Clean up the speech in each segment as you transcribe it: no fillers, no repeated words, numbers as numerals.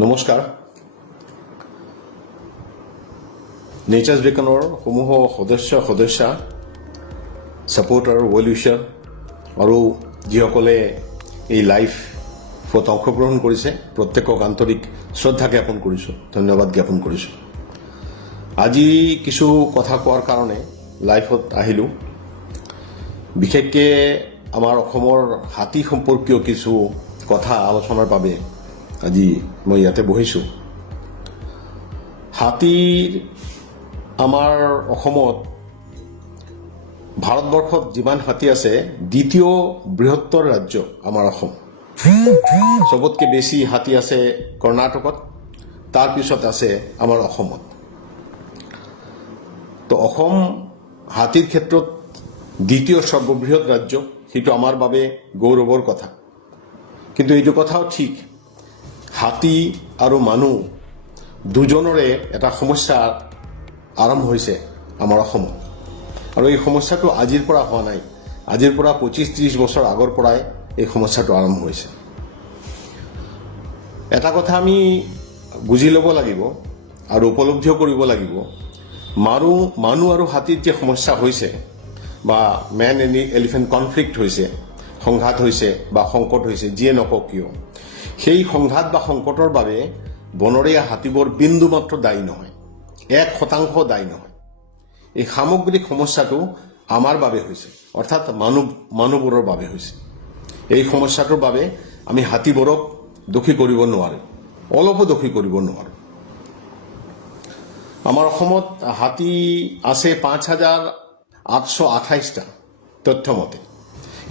নমস্কাৰ। নেচাৰ্ছ বেকনৰ সমূহ সদস্য ছাপোৰ্টাৰ ৱেল উইচাৰ আৰু যিসকলে এই লাইভত অংশগ্ৰহণ কৰিছে প্ৰত্যেকক আন্তৰিক শ্ৰদ্ধা জ্ঞাপন কৰিছোঁ, ধন্যবাদ জ্ঞাপন কৰিছোঁ। আজি কিছু কথা কোৱাৰ কাৰণে লাইভত আহিলোঁ। বিশেষকৈ আমাৰ অসমৰ হাতী সম্পৰ্কীয় কিছু কথা আলোচনাৰ বাবে আজি মই ইয়াতে বহিছোঁ। হাতীৰ আমাৰ অসমত ভাৰতবৰ্ষত যিমান হাতী আছে দ্বিতীয় বৃহত্তৰ ৰাজ্য আমাৰ অসম। চবতকৈ বেছি হাতী আছে কৰ্ণাটকত, তাৰপিছত আছে আমাৰ অসমত। তো অসম হাতীৰ ক্ষেত্ৰত দ্বিতীয় সৰ্ববৃহৎ ৰাজ্য, সেইটো আমাৰ বাবে গৌৰৱৰ কথা। কিন্তু এইটো কথাও ঠিক, হাতী আৰু মানুহ দুজনৰে এটা সমস্যা আৰম্ভ হৈছে আমাৰ অসমত। আৰু এই সমস্যাটো আজিৰ পৰা হোৱা নাই, আজিৰ পৰা 25-30 বছৰ আগৰ পৰাই এই সমস্যাটো আৰম্ভ হৈছে। এটা কথা আমি বুজি ল'ব লাগিব আৰু উপলব্ধিও কৰিব লাগিব, মানুহ আৰু হাতীৰ যে সমস্যা হৈছে বা মেন এলিফেণ্ট কনফ্লিক্ট হৈছে, সংঘাত হৈছে বা সংকট হৈছে, যিয়ে নকওক কিয়, সেই সংঘাত বা সংকটৰ বাবে বনৰীয়া হাতীবোৰ বিন্দুমাত্ৰ দায়ী নহয়, 1% দায়ী নহয়। এই সামগ্ৰিক সমস্যাটো আমাৰ বাবে হৈছে, অৰ্থাৎ মানুহবোৰৰ বাবে হৈছে। এই সমস্যাটোৰ বাবে আমি হাতীবোৰক দোষী কৰিব নোৱাৰোঁ, অলপো দোষী কৰিব নোৱাৰোঁ। আমাৰ অসমত হাতী আছে 5,828টা তথ্যমতে।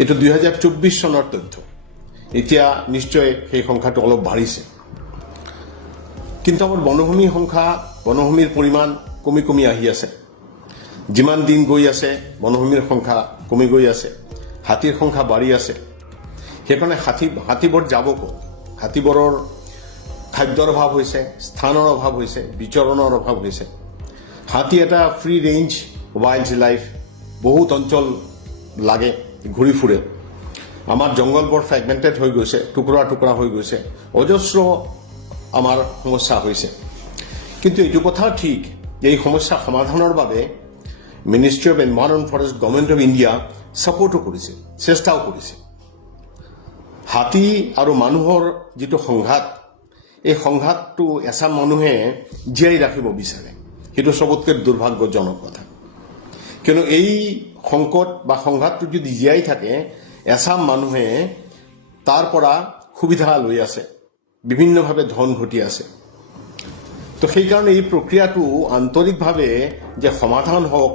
এইটো 2024 চনৰ তথ্য। এতিয়া নিশ্চয় সেই সংখ্যাটো অলপ বাঢ়িছে, কিন্তু আমাৰ বনভূমিৰ পৰিমাণ কমি আহি আছে। যিমান দিন গৈ আছে বনভূমিৰ সংখ্যা কমি গৈ আছে, হাতীৰ সংখ্যা বাঢ়ি আছে। সেইকাৰণে হাতীবোৰ যাব ক'ত? হাতীবোৰৰ খাদ্যৰ অভাৱ হৈছে, স্থানৰ অভাৱ হৈছে, বিচৰণৰ অভাৱ হৈছে। হাতী এটা ফ্ৰী ৰেঞ্জ ৱাইল্ড লাইফ, বহুত অঞ্চল লাগে, ঘূৰি ফুৰে। আমাৰ জংঘলবোৰ ফ্ৰেগমেণ্টেড হৈ গৈছে, টুকুৰা হৈ গৈছে, অজস্ৰ আমাৰ সমস্যা হৈছে। কিন্তু এইটো কথাও ঠিক যে এই সমস্যা সমাধানৰ বাবে ministry of environment forest government of India ছাপোৰ্টো কৰিছে, চেষ্টাও কৰিছে। হাতী আৰু মানুহৰ যিটো সংঘাত, এই সংঘাতটো এচাম মানুহে জীয়াই ৰাখিব বিচাৰে, সেইটো চবতকৈ দুৰ্ভাগ্যজনক কথা। কিয়নো এই সংকট বা সংঘাতটো যদি জীয়াই থাকে, এচাম মানুহে তাৰ পৰা সুবিধা লৈ আছে, বিভিন্নভাৱে ধন ঘটি আছে। তো সেইকাৰণে এই প্ৰক্ৰিয়াটো আন্তৰিকভাৱে যে সমাধান হওক,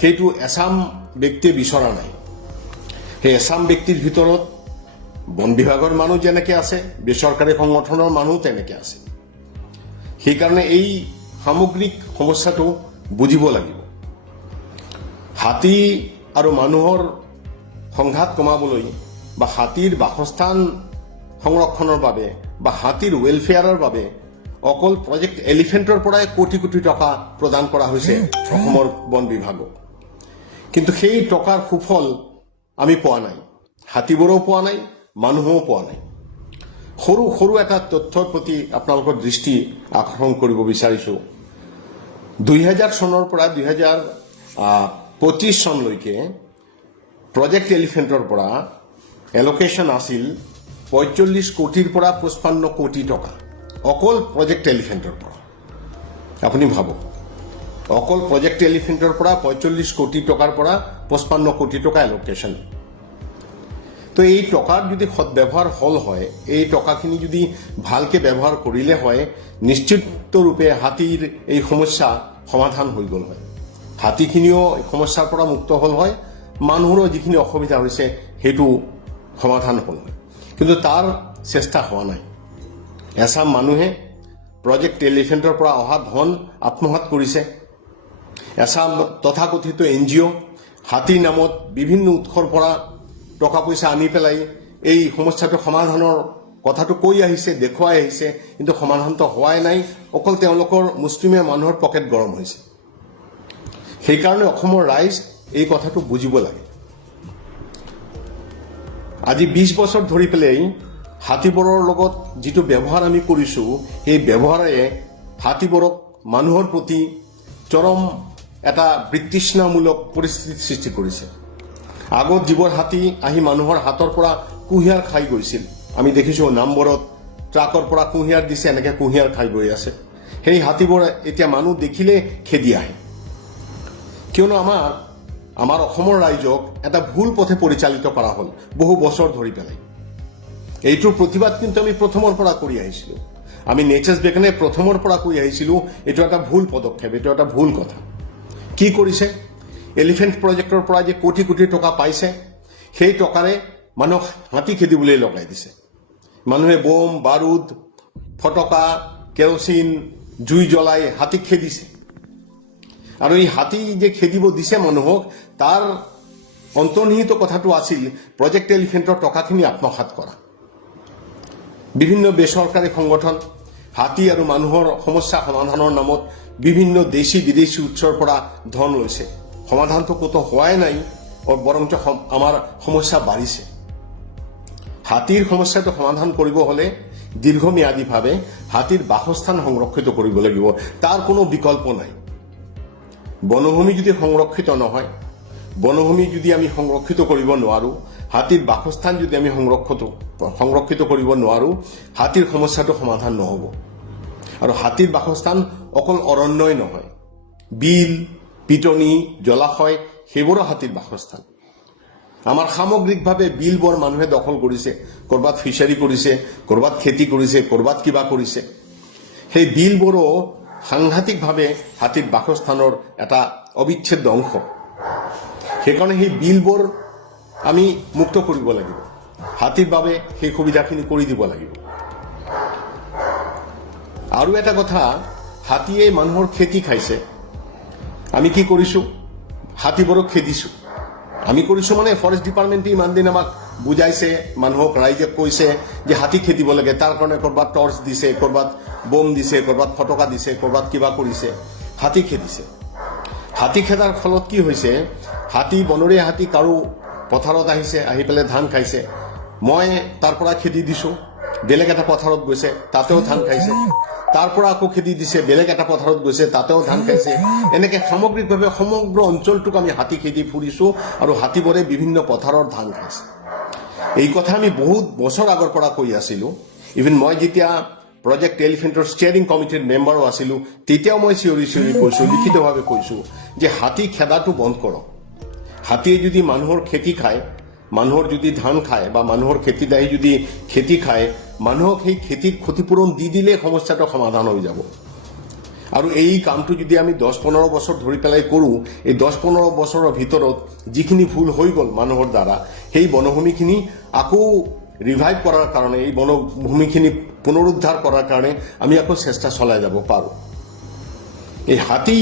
সেইটো এচাম ব্যক্তিয়ে বিচৰা নাই। সেই এচাম ব্যক্তিৰ ভিতৰত বন বিভাগৰ মানুহ যেনেকৈ আছে, বেচৰকাৰী সংগঠনৰ মানুহ তেনেকৈ আছে। সেইকাৰণে এই সামগ্ৰিক সমস্যাটো বুজিব লাগিব। হাতী আৰু মানুহৰ সংঘাত কমাবলৈ বা হাতীৰ বাসস্থান সংৰক্ষণৰ বাবে বা হাতীৰ ৱেলফেয়াৰৰ বাবে অকল প্ৰজেক্ট এলিফেণ্টৰ পৰাই কোটি টকা প্ৰদান কৰা হৈছে অসমৰ বন বিভাগক। কিন্তু সেই টকাৰ সুফল আমি পোৱা নাই, হাতীবোৰেও পোৱা নাই, মানুহেও পোৱা নাই। সৰু এটা তথ্যৰ প্ৰতি আপোনালোকৰ দৃষ্টি আকৰ্ষণ কৰিব বিচাৰিছোঁ। 2000 চনৰ পৰা 2025 চনলৈকে প্ৰজেক্ট এলিফেণ্টৰ পৰা এল'কেশ্যন আছিল 45 কোটিৰ পৰা 55 কোটি টকা, অকল প্ৰজেক্ট এলিফেণ্টৰ পৰা। আপুনি ভাবক, অকল প্ৰজেক্ট এলিফেণ্টৰ পৰা 45 কোটি টকাৰ পৰা 55 কোটি টকা এল'কেশ্যন। তো এই টকাৰ যদি সদব্যৱহাৰ হ'ল হয়, এই টকাখিনি যদি ভালকৈ ব্যৱহাৰ কৰিলে হয়, নিশ্চিতৰূপে হাতীৰ এই সমস্যা সমাধান হৈ গ'ল হয়। হাতীখিনিও এই সমস্যাৰ পৰা মুক্ত হ'ল হয়, মানুহৰো যিখিনি অসুবিধা হৈছে সেইটো সমাধান হ'ল হয়। কিন্তু তাৰ চেষ্টা হোৱা নাই। এচাম মানুহে প্ৰজেক্ট এলিফেণ্টৰ পৰা অহা ধন আত্মসাৎ কৰিছে। এচাম তথাকথিত NGO হাতীৰ নামত বিভিন্ন উৎসৰ পৰা টকা পইচা আনি পেলাই এই সমস্যাটো সমাধানৰ কথাটো কৈ আহিছে, দেখুৱাই আহিছে, কিন্তু সমাধানটো হোৱাই নাই। অকল তেওঁলোকৰ মুষ্টিমেয় মানুহৰ পকেট গৰম হৈছে। সেইকাৰণে অসমৰ ৰাইজ এই কথাটো বুজিব লাগে। আজি 20 বছৰ ধৰি পেলাই হাতীবোৰৰ লগত যিটো ব্যৱহাৰ আমি কৰিছোঁ সেই ব্যৱহাৰে হাতীবোৰক মানুহৰ প্ৰতি চৰম এটা বিতৃষ্ণামূলক পৰিস্থিতিৰ সৃষ্টি কৰিছে। আগত যিবোৰ হাতী আহি মানুহৰ হাতৰ পৰা কুঁহিয়াৰ খাই গৈছিল, আমি দেখিছোঁ নামবৰত ট্ৰাকৰ পৰা কুঁহিয়াৰ দিছে, এনেকৈ কুঁহিয়াৰ খাই গৈ আছে। সেই হাতীবোৰ এতিয়া মানুহ দেখিলে খেদি আহে। কিয়নো আমাৰ অসমৰ ৰাইজক এটা ভুল পথে পৰিচালিত কৰা হ'ল বহু বছৰ ধৰি পেলাই। এইটোৰ প্ৰতিবাদ কিন্তু আমি প্ৰথমৰ পৰা কৰি আহিছিলোঁ। আমি নেচাৰ্ছ বেকনে প্ৰথমৰ পৰা কৰি আহিছিলোঁ এইটো এটা ভুল পদক্ষেপ, এইটো এটা ভুল কথা। কি কৰিছে? এলিফেণ্ট প্ৰজেক্টৰ পৰা যে কোটি কোটি টকা পাইছে, সেই টকাৰে মানুহক হাতী খেদিবলৈ লগাই দিছে। মানুহে বোম, বাৰুদ, ফটকা, কেৰচিন, জুই জ্বলাই হাতীক খেদিছে। আৰু এই হাতী যে খেদিব দিছে মানুহক, তাৰ অন্তৰ্নিহিত কথাটো আছিল প্ৰজেক্ট এলিফেণ্টৰ টকাখিনি আত্মসাৎ কৰা। বিভিন্ন বেচৰকাৰী সংগঠন হাতী আৰু মানুহৰ সমস্যা সমাধানৰ নামত বিভিন্ন দেশী বিদেশী উৎসৰ পৰা ধন লৈছে। সমাধানটো ক'তো হোৱাই নাই, বৰঞ্চ আমাৰ সমস্যা বাঢ়িছে। হাতীৰ সমস্যাটো সমাধান কৰিব হ'লে দীৰ্ঘম্যাদীভাৱে হাতীৰ বাসস্থান সংৰক্ষিত কৰিব লাগিব, তাৰ কোনো বিকল্প নাই। বনভূমি যদি সংৰক্ষিত নহয়, বনভূমি যদি আমি সংৰক্ষিত কৰিব নোৱাৰোঁ, হাতীৰ বাসস্থান যদি আমি সংৰক্ষিত কৰিব নোৱাৰোঁ, হাতীৰ সমস্যাটো সমাধান নহ'ব। আৰু হাতীৰ বাসস্থান অকল অৰণ্যই নহয়, বিল, পিটনি, জলাশয়, সেইবোৰো হাতীৰ বাসস্থান। আমাৰ সামগ্ৰিকভাৱে বিলবোৰ মানুহে দখল কৰিছে, ক'ৰবাত ফিচাৰী কৰিছে, ক'ৰবাত খেতি কৰিছে, ক'ৰবাত কিবা কৰিছে। সেই বিলবোৰো সাংঘাতিকভাৱে হাতীৰ বাসস্থানৰ এটা অবিচ্ছেদ্য অংশ। সেইকাৰণে সেই বিলবোৰ আমি মুক্ত কৰিব লাগিব, হাতীৰ বাবে সেই সুবিধাখিনি কৰি দিব লাগিব। আৰু এটা কথা, হাতীয়ে মানুহৰ খেতি খাইছে। আমি কি কৰিছোঁ? হাতীবোৰক খেদিছোঁ। আমি কৰিছোঁ মানে ফৰেষ্ট ডিপাৰ্টমেণ্টে ইমান দিন আমাক বুজাইছে, মানুহক ৰাইজে কৈছে যে হাতী খেদিব লাগে, তাৰ কাৰণে ক'ৰবাত টৰ্চ দিছে, ক'ৰবাত বোম দিছে, ক'ৰবাত ফটকা দিছে, ক'ৰবাত কিবা কৰিছে, হাতী খেদিছে। হাতী খেদাৰ ফলত কি হৈছে? হাতী, বনৰীয়া হাতী কাৰো পথাৰত আহিছে, আহি পেলাই ধান খাইছে, মই তাৰ পৰা খেদি দিছোঁ, বেলেগ এটা পথাৰত গৈছে, তাতেও ধান খাইছে, তাৰ পৰা আকৌ খেদি দিছে, বেলেগ এটা পথাৰত গৈছে, তাতেও ধান খাইছে। এনেকৈ সামগ্ৰিকভাৱে সমগ্ৰ অঞ্চলটোক আমি হাতী খেদি ফুৰিছোঁ আৰু হাতীবোৰে বিভিন্ন পথাৰৰ ধান খাইছে। এই কথা আমি বহুত বছৰ আগৰ পৰা কৈ আছিলোঁ। ইভেন মই যেতিয়া প্ৰজেক্ট এলিফেণ্টৰ ষ্টিয়াৰিং কমিটিৰ মেম্বাৰো আছিলোঁ, তেতিয়াও মই চিঞৰি কৈছোঁ, লিখিতভাৱে কৈছোঁ যে হাতী খেদাটো বন্ধ কৰক। হাতীয়ে যদি মানুহৰ খেতি খায়, মানুহৰ যদি ধান খায় বা মানুহৰ খেতিত আহি যদি খেতি খায়, মানুহক সেই খেতিৰ ক্ষতিপূৰণ দি দিলে সমস্যাটো সমাধান হৈ যাব। আৰু এই কামটো যদি আমি 10-15 বছৰ ধৰি পেলাই কৰোঁ, এই 10-15 বছৰৰ ভিতৰত যিখিনি ভুল হৈ গ'ল মানুহৰ দ্বাৰা, সেই বনভূমিখিনি আকৌ ৰিভাইভ কৰাৰ কাৰণে, এই বনভূমিখিনি পুনৰুদ্ধাৰ কৰাৰ কাৰণে আমি আকৌ চেষ্টা চলাই যাব পাৰোঁ। এই হাতী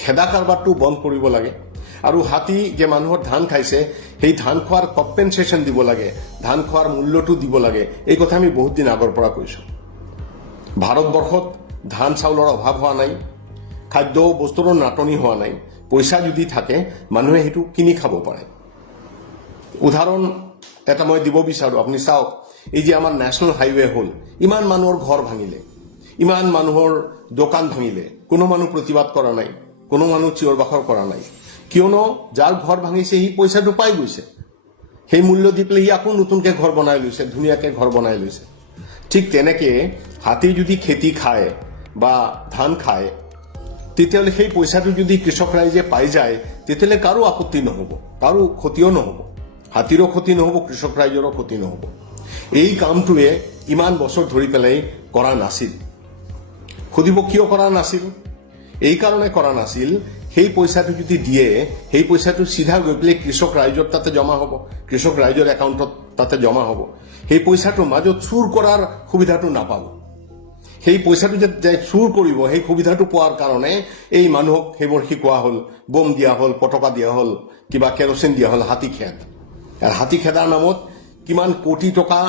খেদা কাৰবাৰটো বন্ধ কৰিব লাগে। আৰু হাতী যে মানুহৰ ধান খাইছে, সেই ধান খোৱাৰ কম্পেনচেশ্যন দিব লাগে, ধান খোৱাৰ মূল্যটো দিব লাগে। এই কথা আমি বহুত দিন আগৰ পৰা কৈছোঁ। ভাৰতবৰ্ষত ধান চাউলৰ অভাৱ হোৱা নাই, খাদ্য বস্তুৰো নাটনি হোৱা নাই। পইচা যদি থাকে, মানুহে সেইটো কিনি খাব পাৰে। উদাহৰণ এটা মই দিব বিচাৰোঁ, আপুনি চাওক, এই যে আমাৰ নেশ্যনেল হাইৱে হ'ল, ইমান মানুহৰ ঘৰ ভাঙিলে, ইমান মানুহৰ দোকান ভাঙিলে, কোনো মানুহ প্ৰতিবাদ কৰা নাই, কোনো মানুহ চিঞৰ বাখৰ কৰা নাই। কিয়নো যাৰ ঘৰ ভাঙিছে সি পইচাটো পাই গৈছে, সেই মূল্য দি পেলাই সি আকৌ নতুনকৈ ঘৰ বনাই লৈছে, ধুনীয়াকৈ ঘৰ বনাই লৈছে। ঠিক তেনেকৈ হাতী যদি খেতি খায় বা ধান খায়, তেতিয়াহ'লে সেই পইচাটো যদি কৃষক ৰাইজে পাই যায়, তেতিয়াহ'লে কাৰো আপত্তি নহ'ব, কাৰো ক্ষতিও নহ'ব, হাতীৰো ক্ষতি নহ'ব, কৃষক ৰাইজৰো ক্ষতি নহ'ব। এই কামটোৱে ইমান বছৰ ধৰি পেলাই কৰা নাছিল। সুধিব কিয় কৰা নাছিল? এই কাৰণে কৰা নাছিল, সেই পইচাটো যদি দিয়ে, সেই পইচাটো চিধা গৈ পেলাই কৃষক ৰাইজৰ তাতে জমা হ'ব, কৃষক ৰাইজৰ একাউণ্টত তাতে জমা হ'ব। সেই পইচাটোৰ মাজত চুৰ কৰাৰ সুবিধাটো নাপাব। সেই পইচাটো যে চুৰ কৰিব, সেই সুবিধাটো পোৱাৰ কাৰণে এই মানুহক সেইবোৰ শিকোৱা হ'ল, বোম দিয়া হ'ল, পটকা দিয়া হ'ল, কিবা কেৰচিন দিয়া হ'ল, হাতী খেদ। আৰু হাতী খেদাৰ নামত কিমান কোটি টকা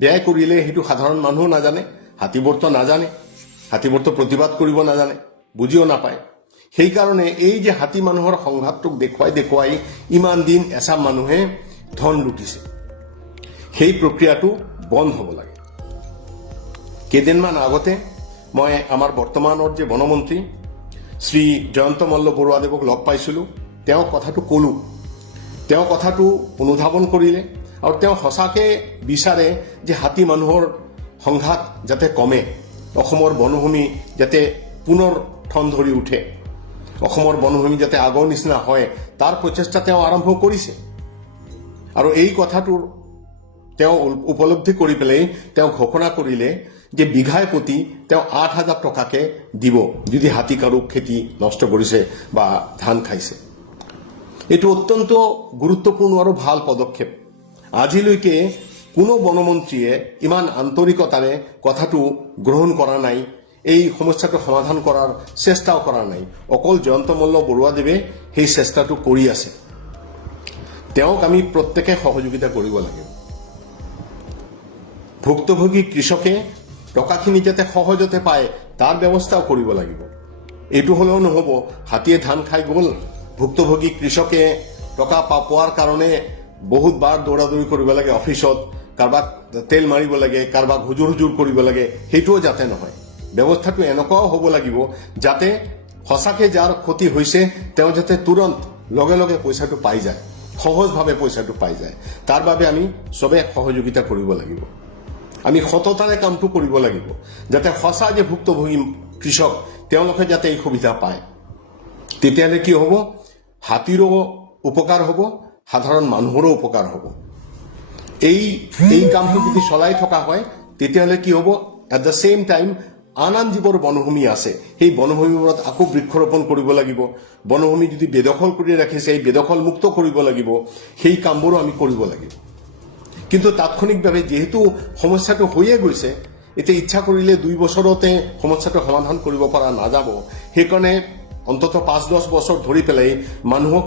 ব্যয় কৰিলে সেইটো সাধাৰণ মানুহ নাজানে, হাতীবোৰতো নাজানে, হাতীবোৰতো প্ৰতিবাদ কৰিব নাজানে, বুজিও নাপায়। সেইকাৰণে এই যে হাতী মানুহৰ সংঘাতটোক দেখুৱাই ইমান দিন এচাম মানুহে ধন লুটিছে, সেই প্ৰক্ৰিয়াটো বন্ধ হ'ব লাগে। কেইদিনমান আগতে মই আমাৰ বৰ্তমানৰ যে বনমন্ত্ৰী শ্ৰী জয়ন্ত মল্ল বৰুৱাদেৱক লগ পাইছিলোঁ। তেওঁ কথাটো ক'লোঁ, তেওঁ কথাটো অনুধাৱন কৰিলে আৰু তেওঁ সঁচাকৈ বিচাৰে যে হাতী মানুহৰ সংঘাত যাতে কমে, অসমৰ বনভূমি যাতে পুনৰ ঠন ধৰি উঠে, অসমৰ বনভূমি যাতে আগৰ নিচিনা হয়, তাৰ প্ৰচেষ্টা তেওঁ আৰম্ভ কৰিছে। আৰু এই কথাটোৰ তেওঁ উপলব্ধি কৰি পেলাই তেওঁ ঘোষণা কৰিলে যে বিঘাই প্ৰতি তেওঁ 8,000 টকাকে দিব যদি হাতী কাৰো খেতি নষ্ট কৰিছে বা ধান খাইছে। এইটো অত্যন্ত গুৰুত্বপূৰ্ণ আৰু ভাল পদক্ষেপ। আজিলৈকে কোনো বনমন্ত্ৰীয়ে ইমান আন্তৰিকতাৰে কথাটো গ্ৰহণ কৰা নাই, এই সমস্যাটো সমাধান কৰাৰ চেষ্টাও কৰা নাই। অকল জয়ন্ত মল্ল বৰুৱাদেৱে সেই চেষ্টাটো কৰি আছে। তেওঁক আমি প্ৰত্যেকে সহযোগিতা কৰিব লাগিব। ভুক্তভোগী কৃষকে টকাখিনি যাতে সহজতে পায় তাৰ ব্যৱস্থাও কৰিব লাগিব। এইটো হ'লেও নহ'ব হাতীয়ে ধান খাই গ'ল, ভুক্তভোগী কৃষকে টকা পোৱাৰ কাৰণে বহুত বাৰ দৌৰা দৌৰি কৰিব লাগে অফিচত, কাৰোবাক তেল মাৰিব লাগে, কাৰোবাক হুজুৰ কৰিব লাগে, সেইটোও যাতে নহয়। ব্যৱস্থাটো এনেকুৱাও হ'ব লাগিব যাতে সঁচাকৈ যাৰ ক্ষতি হৈছে তেওঁ যাতে তুৰন্ত লগে লগে পইচাটো পাই যায়, সহজভাৱে পইচাটো পাই যায়। তাৰ বাবে আমি চবে সহযোগিতা কৰিব লাগিব। আমি সততাৰে কামটো কৰিব লাগিব যাতে সঁচা যে ভুক্তভোগী কৃষক তেওঁলোকে যাতে এই সুবিধা পায়। তেতিয়াহ'লে কি হ'ব, হাতীৰো উপকাৰ হ'ব, সাধাৰণ মানুহৰো উপকাৰ হ'ব। এই কামটো যদি চলাই থকা হয় তেতিয়াহ'লে কি হ'ব, এট দ্য ছেইম টাইম আন যিবোৰ বনভূমি আছে সেই বনভূমিবোৰত আকৌ বৃক্ষৰোপণ কৰিব লাগিব। বনভূমি যদি বেদখল কৰি ৰাখিছে সেই বেদখল মুক্ত কৰিব লাগিব। সেই কামবোৰো আমি কৰিব লাগিব। কিন্তু তাৎক্ষণিকভাৱে যিহেতু সমস্যাটো হৈয়ে গৈছে, এতিয়া ইচ্ছা কৰিলে 2 বছৰতে সমস্যাটো সমাধান কৰিব পৰা নাযাব। সেইকাৰণে অন্ততঃ 5-10 বছৰ ধৰি পেলাই মানুহক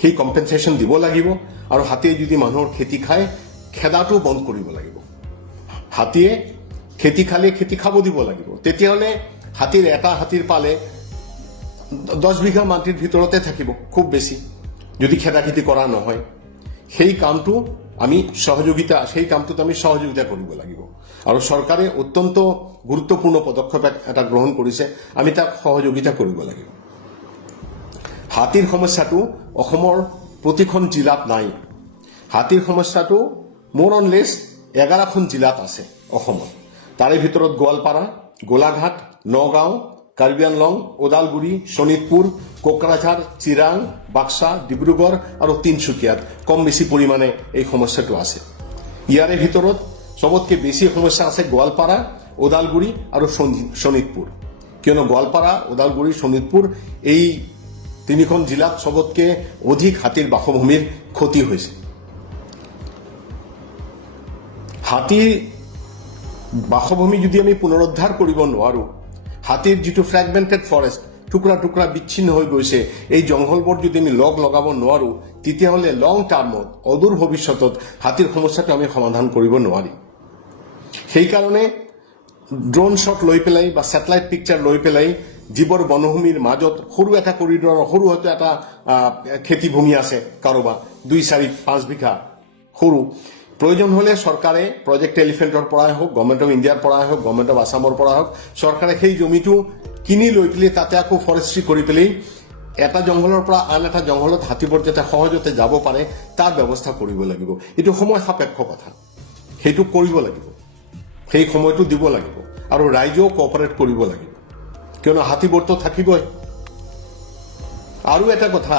সেই কম্পেনচেশ্যন দিব লাগিব। আৰু হাতীয়ে যদি মানুহৰ খেতি খায় খেদাটো বন্ধ কৰিব লাগিব। হাতীয়ে খেতি খালে খেতি খাব দিব লাগিব। তেতিয়াহ'লে এটা হাতীৰ পালে 10 বিঘা মাটিৰ ভিতৰতে থাকিব খুব বেছি, যদি খেদা খেতি কৰা নহয়। সেই কামটোত আমি সহযোগিতা কৰিব লাগিব। আৰু চৰকাৰে অত্যন্ত গুৰুত্বপূৰ্ণ পদক্ষেপ এটা গ্ৰহণ কৰিছে, আমি তাক সহযোগিতা কৰিব লাগিব। হাতীৰ সমস্যাটো অসমৰ প্ৰতিখন জিলাত নাই। হাতীৰ সমস্যাটো মোৰ অন লেছ 11খন জিলাত আছে অসমত। তাৰে ভিতৰত গোৱালপাৰা, গোলাঘাট, নগাঁও, কাৰ্বি আংলং, ওদালগুৰি, শোণিতপুৰ, কোকৰাঝাৰ, চিৰাং, বাক্সা, ডিব্ৰুগড় আৰু তিনিচুকীয়াত কম বেছি পৰিমাণে এই সমস্যাটো আছে। ইয়াৰে ভিতৰত চবতকে বেছি সমস্যা আছে গোৱালপাৰা, ওদালগুৰি আৰু শোণিতপুৰ। কিয়নো গোৱালপাৰা, ওদালগুৰি, শোণিতপুৰ এই 3খন জিলাত চবতকে অধিক হাতীৰ বাসভূমিৰ ক্ষতি হৈছে। হাতীৰ বাসভূমি যদি আমি পুনৰুদ্ধাৰ কৰিব নোৱাৰো, হাতীৰ যিটো ফ্ৰেগমেণ্টেড ফৰেষ্ট, টুকুৰা টুকুৰা বিচ্ছিন্ন হৈ গৈছে, এই জংঘলবোৰ যদি আমি লগাব নোৱাৰো, তেতিয়াহ'লে লং টাৰ্মত, অদূৰ ভৱিষ্যতত হাতীৰ সমস্যাটো আমি সমাধান কৰিব নোৱাৰিম। সেইকাৰণে ড্ৰোন শ্বট লৈ পেলাই বা ছেটেলাইট পিকচাৰ লৈ পেলাই যিবোৰ বনভূমিৰ মাজত সৰু এটা কৰিডৰ, সৰু হয়তো এটা খেতিভূমি আছে কাৰোবাৰ 2-4-5 বিঘা সৰু, প্ৰয়োজন হ'লে চৰকাৰে প্ৰজেক্ট এলিফেণ্টৰ পৰাই হওক, গভৰ্ণমেণ্ট অফ ইণ্ডিয়াৰ পৰাই হওক, গভৰ্ণমেণ্ট অফ আছামৰ পৰা হওক, চৰকাৰে সেই জমিটো কিনি লৈ পেলাই তাতে আকৌ ফৰেষ্ট্ৰি কৰি পেলাই এটা জংঘলৰ পৰা আন এটা জংঘলত হাতীবোৰ যাতে সহজতে যাব পাৰে তাৰ ব্যৱস্থা কৰিব লাগিব। এইটো সময় সাপেক্ষ কথা, সেইটো কৰিব লাগিব, সেই সময়টো দিব লাগিব আৰু ৰাইজেও কোঅপাৰেট কৰিব লাগিব, কিয়নো হাতীবোৰতো থাকিবই। আৰু এটা কথা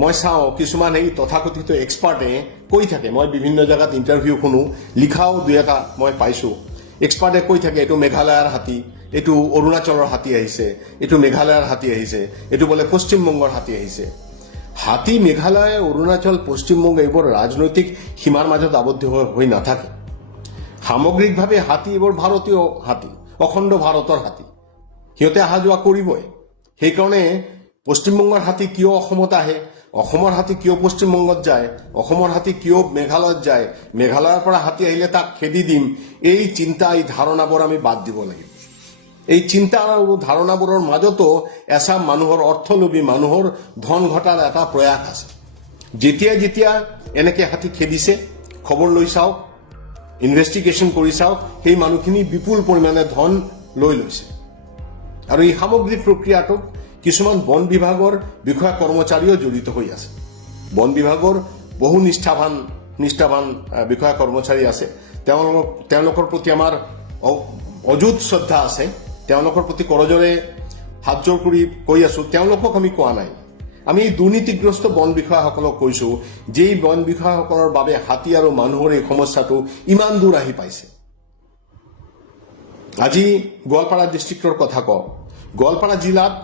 মই চাওঁ, কিছুমান এই তথাকথিত এক্সপাৰ্টে কৈ থাকে, মই বিভিন্ন জেগাত ইণ্টাৰভিউ শুনো, লিখাও 2-এটা মই পাইছোঁ, এক্সপাৰ্টে কৈ থাকে এইটো মেঘালয়ৰ হাতী, এইটো অৰুণাচলৰ হাতী আহিছে, এইটো মেঘালয়ৰ হাতী আহিছে, এইটো বোলে পশ্চিমবংগৰ হাতী আহিছে। হাতী মেঘালয়, অৰুণাচল, পশ্চিমবংগ এইবোৰ ৰাজনৈতিক সীমাৰ মাজত আবদ্ধ হৈ নাথাকে। সামগ্ৰিকভাৱে হাতী এইবোৰ ভাৰতীয় হাতী, অখণ্ড ভাৰতৰ হাতী, সিহঁতে অহা যোৱা কৰিবই। সেইকাৰণে পশ্চিমবংগৰ হাতী কিয় অসমত আহে, অসমৰ হাতী কিয় পশ্চিমবংগত যায়, অসমৰ হাতী কিয় মেঘালয়ত যায়, মেঘালয়ৰ পৰা হাতী আহিলে তাক খেদি দিম, এই চিন্তা, এই ধাৰণাবোৰ আমি বাদ দিব লাগিব। এই চিন্তা আৰু ধাৰণাবোৰৰ মাজতো এচাম মানুহৰ, অৰ্থলোভী মানুহৰ ধন ঘটাৰ এটা প্ৰয়াস আছে। যেতিয়া এনেকে হাতী খেদিছে খবৰ লৈ চাওক, ইনভেষ্টিগেশ্যন কৰি চাওক সেই মানুহখিনি বিপুল পৰিমাণে ধন লৈ লৈছে আৰু এই সামগ্ৰিক প্ৰক্ৰিয়াটোত কিছুমান বন বিভাগৰ বিষয়া কৰ্মচাৰীও জড়িত হৈ আছে বন বিভাগৰ বহু নিষ্ঠাৱান বিষয়া কৰ্মচাৰী আছে তেওঁলোকৰ প্ৰতি আমাৰ অযুত শ্ৰদ্ধা আছে তেওঁলোকৰ প্ৰতি কৰজৰে হাতজোৰ কৰি কৈ আছো তেওঁলোকক আমি কোৱা নাই আমি দুৰ্নীতিগ্ৰস্ত বন বিষয়াসকলক কৈছো যে বন বিষয়াসকলৰ বাবে হাতী আৰু মানুহৰ এই সমস্যাটো ইমান দূৰ আহি পাইছে আজি গোৱালপাৰা ডিষ্ট্ৰিক্টৰ কথা কওঁ গোৱালপাৰা জিলাত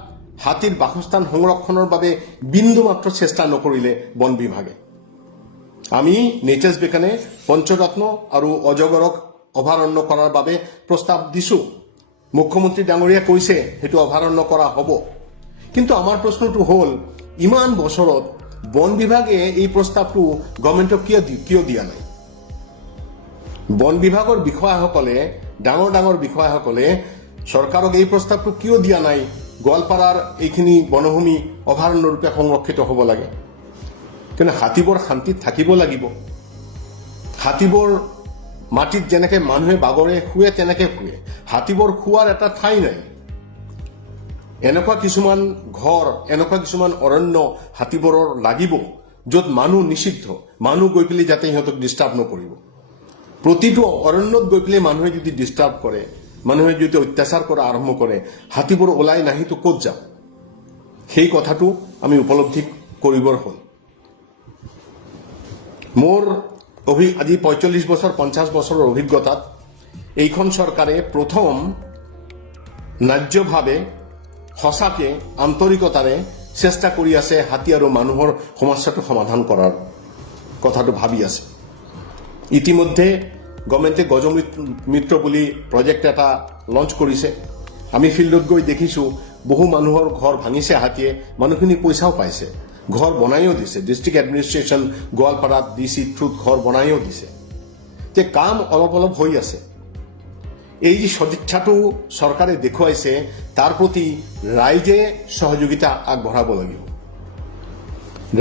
হাতীৰ বাসস্থান সংৰক্ষণৰ বাবে বিন্দু মাত্ৰ চেষ্টা নকৰিলে বন বিভাগে আমি নেচাৰ্ছ বেকনে পঞ্চৰত্ন আৰু অজগৰক অভয়াৰণ্য কৰাৰ বাবে প্ৰস্তাৱ দিছো মুখ্যমন্ত্ৰী ডাঙৰীয়া কৈছে সেইটো অভয়াৰণ্য কৰা হ'ব কিন্তু আমাৰ প্ৰশ্নটো হ'ল ইমান বছৰত বন বিভাগে এই প্ৰস্তাৱটো গভৰ্ণমেণ্টক কিয় দিয়া নাই বন বিভাগৰ বিষয়াসকলে ডাঙৰ বিষয়াসকলে চৰকাৰক এই প্ৰস্তাৱটো কিয় দিয়া নাই গোৱালপাৰাৰ এইখিনি বনভূমি অভয়াৰণ্য ৰূপে সংৰক্ষিত হ'ব লাগে কিন্তু হাতীবোৰ শান্তিত থাকিব লাগিব হাতীবোৰ মাটিত যেনেকে মানুহে বাগৰে শুৱে তেনেকে শুৱে হাতীবোৰ শুৱাৰ এটা ঠাই নাই এনেকুৱা কিছুমান ঘৰ এনেকুৱা কিছুমান অৰণ্য হাতীবোৰৰ লাগিব য'ত মানুহ নিষিদ্ধ মানুহ গৈ পেলাই যাতে সিহঁতক ডিষ্টাৰ্ব নকৰিব প্ৰতিটো অৰণ্যত গৈ পেলাই মানুহে যদি ডিষ্টাৰ্ব কৰে মানুহে যদি অত্যাচাৰ কৰা আৰম্ভ কৰে হাতীবোৰ ওলাই নাহিতো ক'ত যাব সেই কথাটো আমি উপলব্ধি কৰিবৰ হ'ল মোৰ আজি ৪৫ বছৰ ৫০ বছৰৰ অভিজ্ঞতাত এইখন চৰকাৰে প্ৰথম ন্যায্যভাৱে সঁচাকে আন্তৰিকতাৰে চেষ্টা কৰি আছে হাতী আৰু মানুহৰ সমস্যাটো সমাধান কৰাৰ কথাটো ভাবি আছে ইতিমধ্যে গভৰ্ণমেণ্টে গজমিত্ৰ বুলি প্ৰজেক্ট এটা লঞ্চ কৰিছে আমি ফিল্ডত গৈ দেখিছো বহু মানুহৰ ঘৰ ভাঙিছে হাতীয়ে মানুহখিনি পইচাও পাইছে ঘৰ বনাইও দিছে ডিষ্ট্ৰিক্ট এডমিনিষ্ট্ৰেশ্যন গোৱালপাৰাত ডিচি থ্ৰুত ঘৰ বনাইও দিছে যে কাম অলপ হৈ আছে এই যে সদিচ্ছাটো চৰকাৰে দেখুৱাইছে তাৰ প্ৰতি ৰাইজে সহযোগিতা আগবঢ়াব লাগিব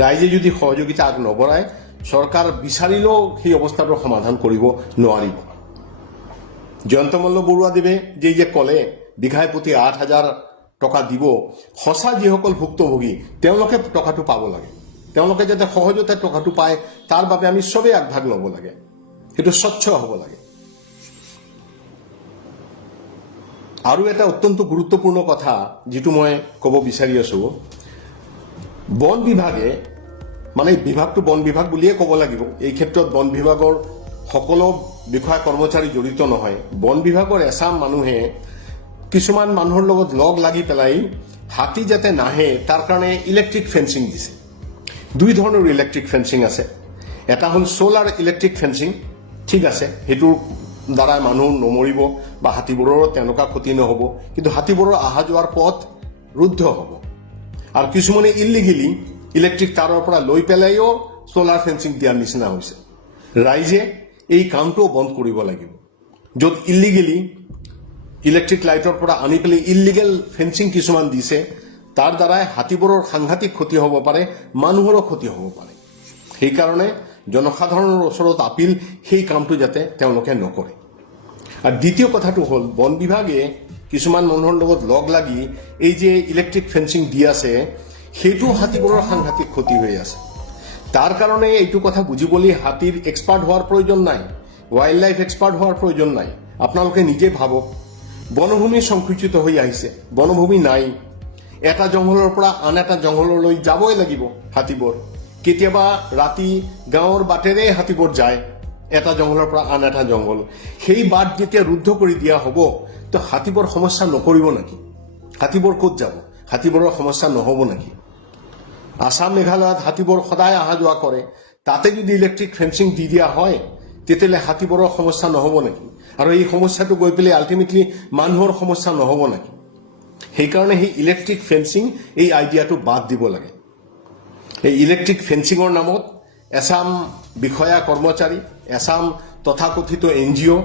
ৰাইজে যদি সহযোগিতা আগ নবঢ়ায় চৰকাৰ বিচাৰিলেও সেই অৱস্থাটোৰ সমাধান কৰিব নোৱাৰিব জয়ন্ত মল্ল বৰুৱাদেৱে যে ক'লে বিঘাই প্ৰতি ৮,০০০ টকা দিব সঁচা যিসকল ভুক্তভোগী তেওঁলোকে টকাটো পাব লাগে তেওঁলোকে যাতে সহজতে টকাটো পায় তাৰ বাবে আমি চবেই আগভাগ ল'ব লাগে সেইটো স্বচ্ছ হ'ব লাগে আৰু এটা অত্যন্ত গুৰুত্বপূৰ্ণ কথা যিটো মই ক'ব বিচাৰি আছো বন বিভাগে মানে বিভাগটো বন বিভাগ বুলিয়ে ক'ব লাগিব এই ক্ষেত্ৰত বন বিভাগৰ সকলো বিষয়া কৰ্মচাৰী জড়িত নহয় বন বিভাগৰ এছাম মানুহে কিছুমান মানুহৰ লগত লগ লাগি পেলাই হাতী যাতে নাহে তাৰ কাৰণে ইলেক্ট্ৰিক ফেন্সিং দিছে দুই ধৰণৰ ইলেক্ট্ৰিক ফেন্সিং আছে এটা হ'ল সোলাৰ ইলেক্ট্ৰিক ফেন্সিং ঠিক আছে সেইটোৰ দ্বাৰা মানুহ নমৰিব বা হাতীবোৰৰ তেনেকুৱা ক্ষতি নহ'ব কিন্তু হাতীবোৰৰ অহা যোৱাৰ পথ ৰুদ্ধ হ'ব আৰু কিছুমানে ইলিগেলি ইলেক্ট্ৰিক তাৰৰ পৰা লৈ পেলাইও সোলাৰ ফেন্সিং দিয়াৰ নিচিনা হৈছে ৰাইজে এই কামটো বন্ধ কৰিব লাগিব য'ত ইলিগেলি ইলেক্ট্ৰিক লাইটৰ পৰা আনি পেলাই ইলিগেল ফেন্সিং কিছুমান দিছে তাৰ দ্বাৰাই হাতীবোৰৰ সাংঘাতিক ক্ষতি হ'ব পাৰে মানুহৰো ক্ষতি হ'ব পাৰে সেইকাৰণে জনসাধাৰণৰ ওচৰত আপিল সেই কামটো যাতে তেওঁলোকে নকৰে আৰু দ্বিতীয় কথাটো হ'ল বন বিভাগে কিছুমান মানুহৰ লগত লগ লাগি এই যে ইলেক্ট্ৰিক ফেন্সিং দি আছে সেইটো হাতীবোৰৰ সাংঘাতিক ক্ষতি হৈ আছে তাৰ কাৰণে এইটো কথা বুজিবলৈ হাতীৰ এক্সপাৰ্ট হোৱাৰ প্ৰয়োজন নাই ৱাইল্ড লাইফ এক্সপাৰ্ট হোৱাৰ প্ৰয়োজন নাই আপোনালোকে নিজে ভাবক বনভূমি সংকুচিত হৈ আহিছে বনভূমি নাই এটা জংঘলৰ পৰা আন এটা জংঘললৈ যাবই লাগিব হাতীবোৰ কেতিয়াবা ৰাতি গাঁৱৰ বাটেৰে হাতীবোৰ যায় এটা জংঘলৰ পৰা আন এটা জংঘল সেই বাট যেতিয়া ৰুদ্ধ কৰি দিয়া হ'ব তো হাতীবোৰ সমস্যা নকৰিব নেকি হাতীবোৰ ক'ত যাব হাতীবোৰৰ সমস্যা নহ'ব নেকি আসাম মেঘালয়ত হাতীবোৰ সদায় অহা যোৱা কৰে তাতে যদি ইলেক্ট্ৰিক ফেন্সিং দি দিয়া হয় তেতিয়াহ'লে হাতীবোৰৰ সমস্যা নহ'ব নেকি আৰু এই সমস্যাটো গৈ পেলাই আল্টিমেটলি মানুহৰ সমস্যা নহ'ব নেকি সেইকাৰণে সেই ইলেক্ট্ৰিক ফেন্সিং এই আইডিয়াটো বাদ দিব লাগে এই ইলেক্ট্ৰিক ফেন্সিঙৰ নামত এছাম বিষয়া কৰ্মচাৰী এছাম তথাকথিত NGO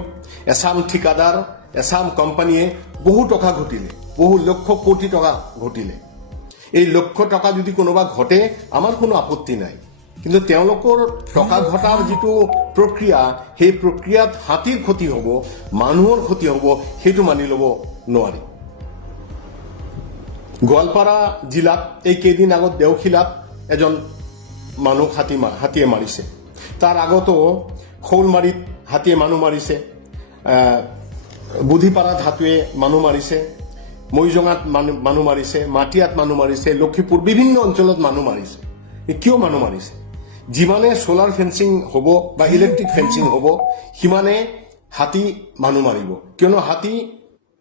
এছাম ঠিকাদাৰ এছাম কোম্পানীয়ে বহু টকা ঘটিলে বহু লক্ষ কোটি টকা ঘটিলে এই লক্ষ টকা যদি কোনোবা ঘটে আমাৰ কোনো আপত্তি নাই কিন্তু তেওঁলোকৰ টকা ঘটাৰ যিটো প্ৰক্ৰিয়া, সেই প্ৰক্ৰিয়াত হাতীৰ ক্ষতি হ'ব, মানুহৰ ক্ষতি হ'ব, সেইটো মানি ল'ব নোৱাৰি। গোৱালপাৰা জিলাত এই কেইদিন আগত দেওশিলাত এজন মানুহ হাতীয়ে মাৰিছে। তাৰ আগতো শৌলমাৰীত হাতীয়ে মানুহ মাৰিছে, বুধিপাৰাত হাতীয়ে মানুহ মাৰিছে, মৈজঙাত মানুহ মাৰিছে, মাটিয়াত মানুহ মাৰিছে, লক্ষীপুৰ বিভিন্ন অঞ্চলত মানুহ মাৰিছে। কিয় মানুহ মাৰিছে? যিমানে সোলাৰ ফেন্সিং হ'ব বা ইলেক্ট্ৰিক ফেন্সিং হ'ব, সিমানে হাতী মানুহ মাৰিব। কিয়নো হাতী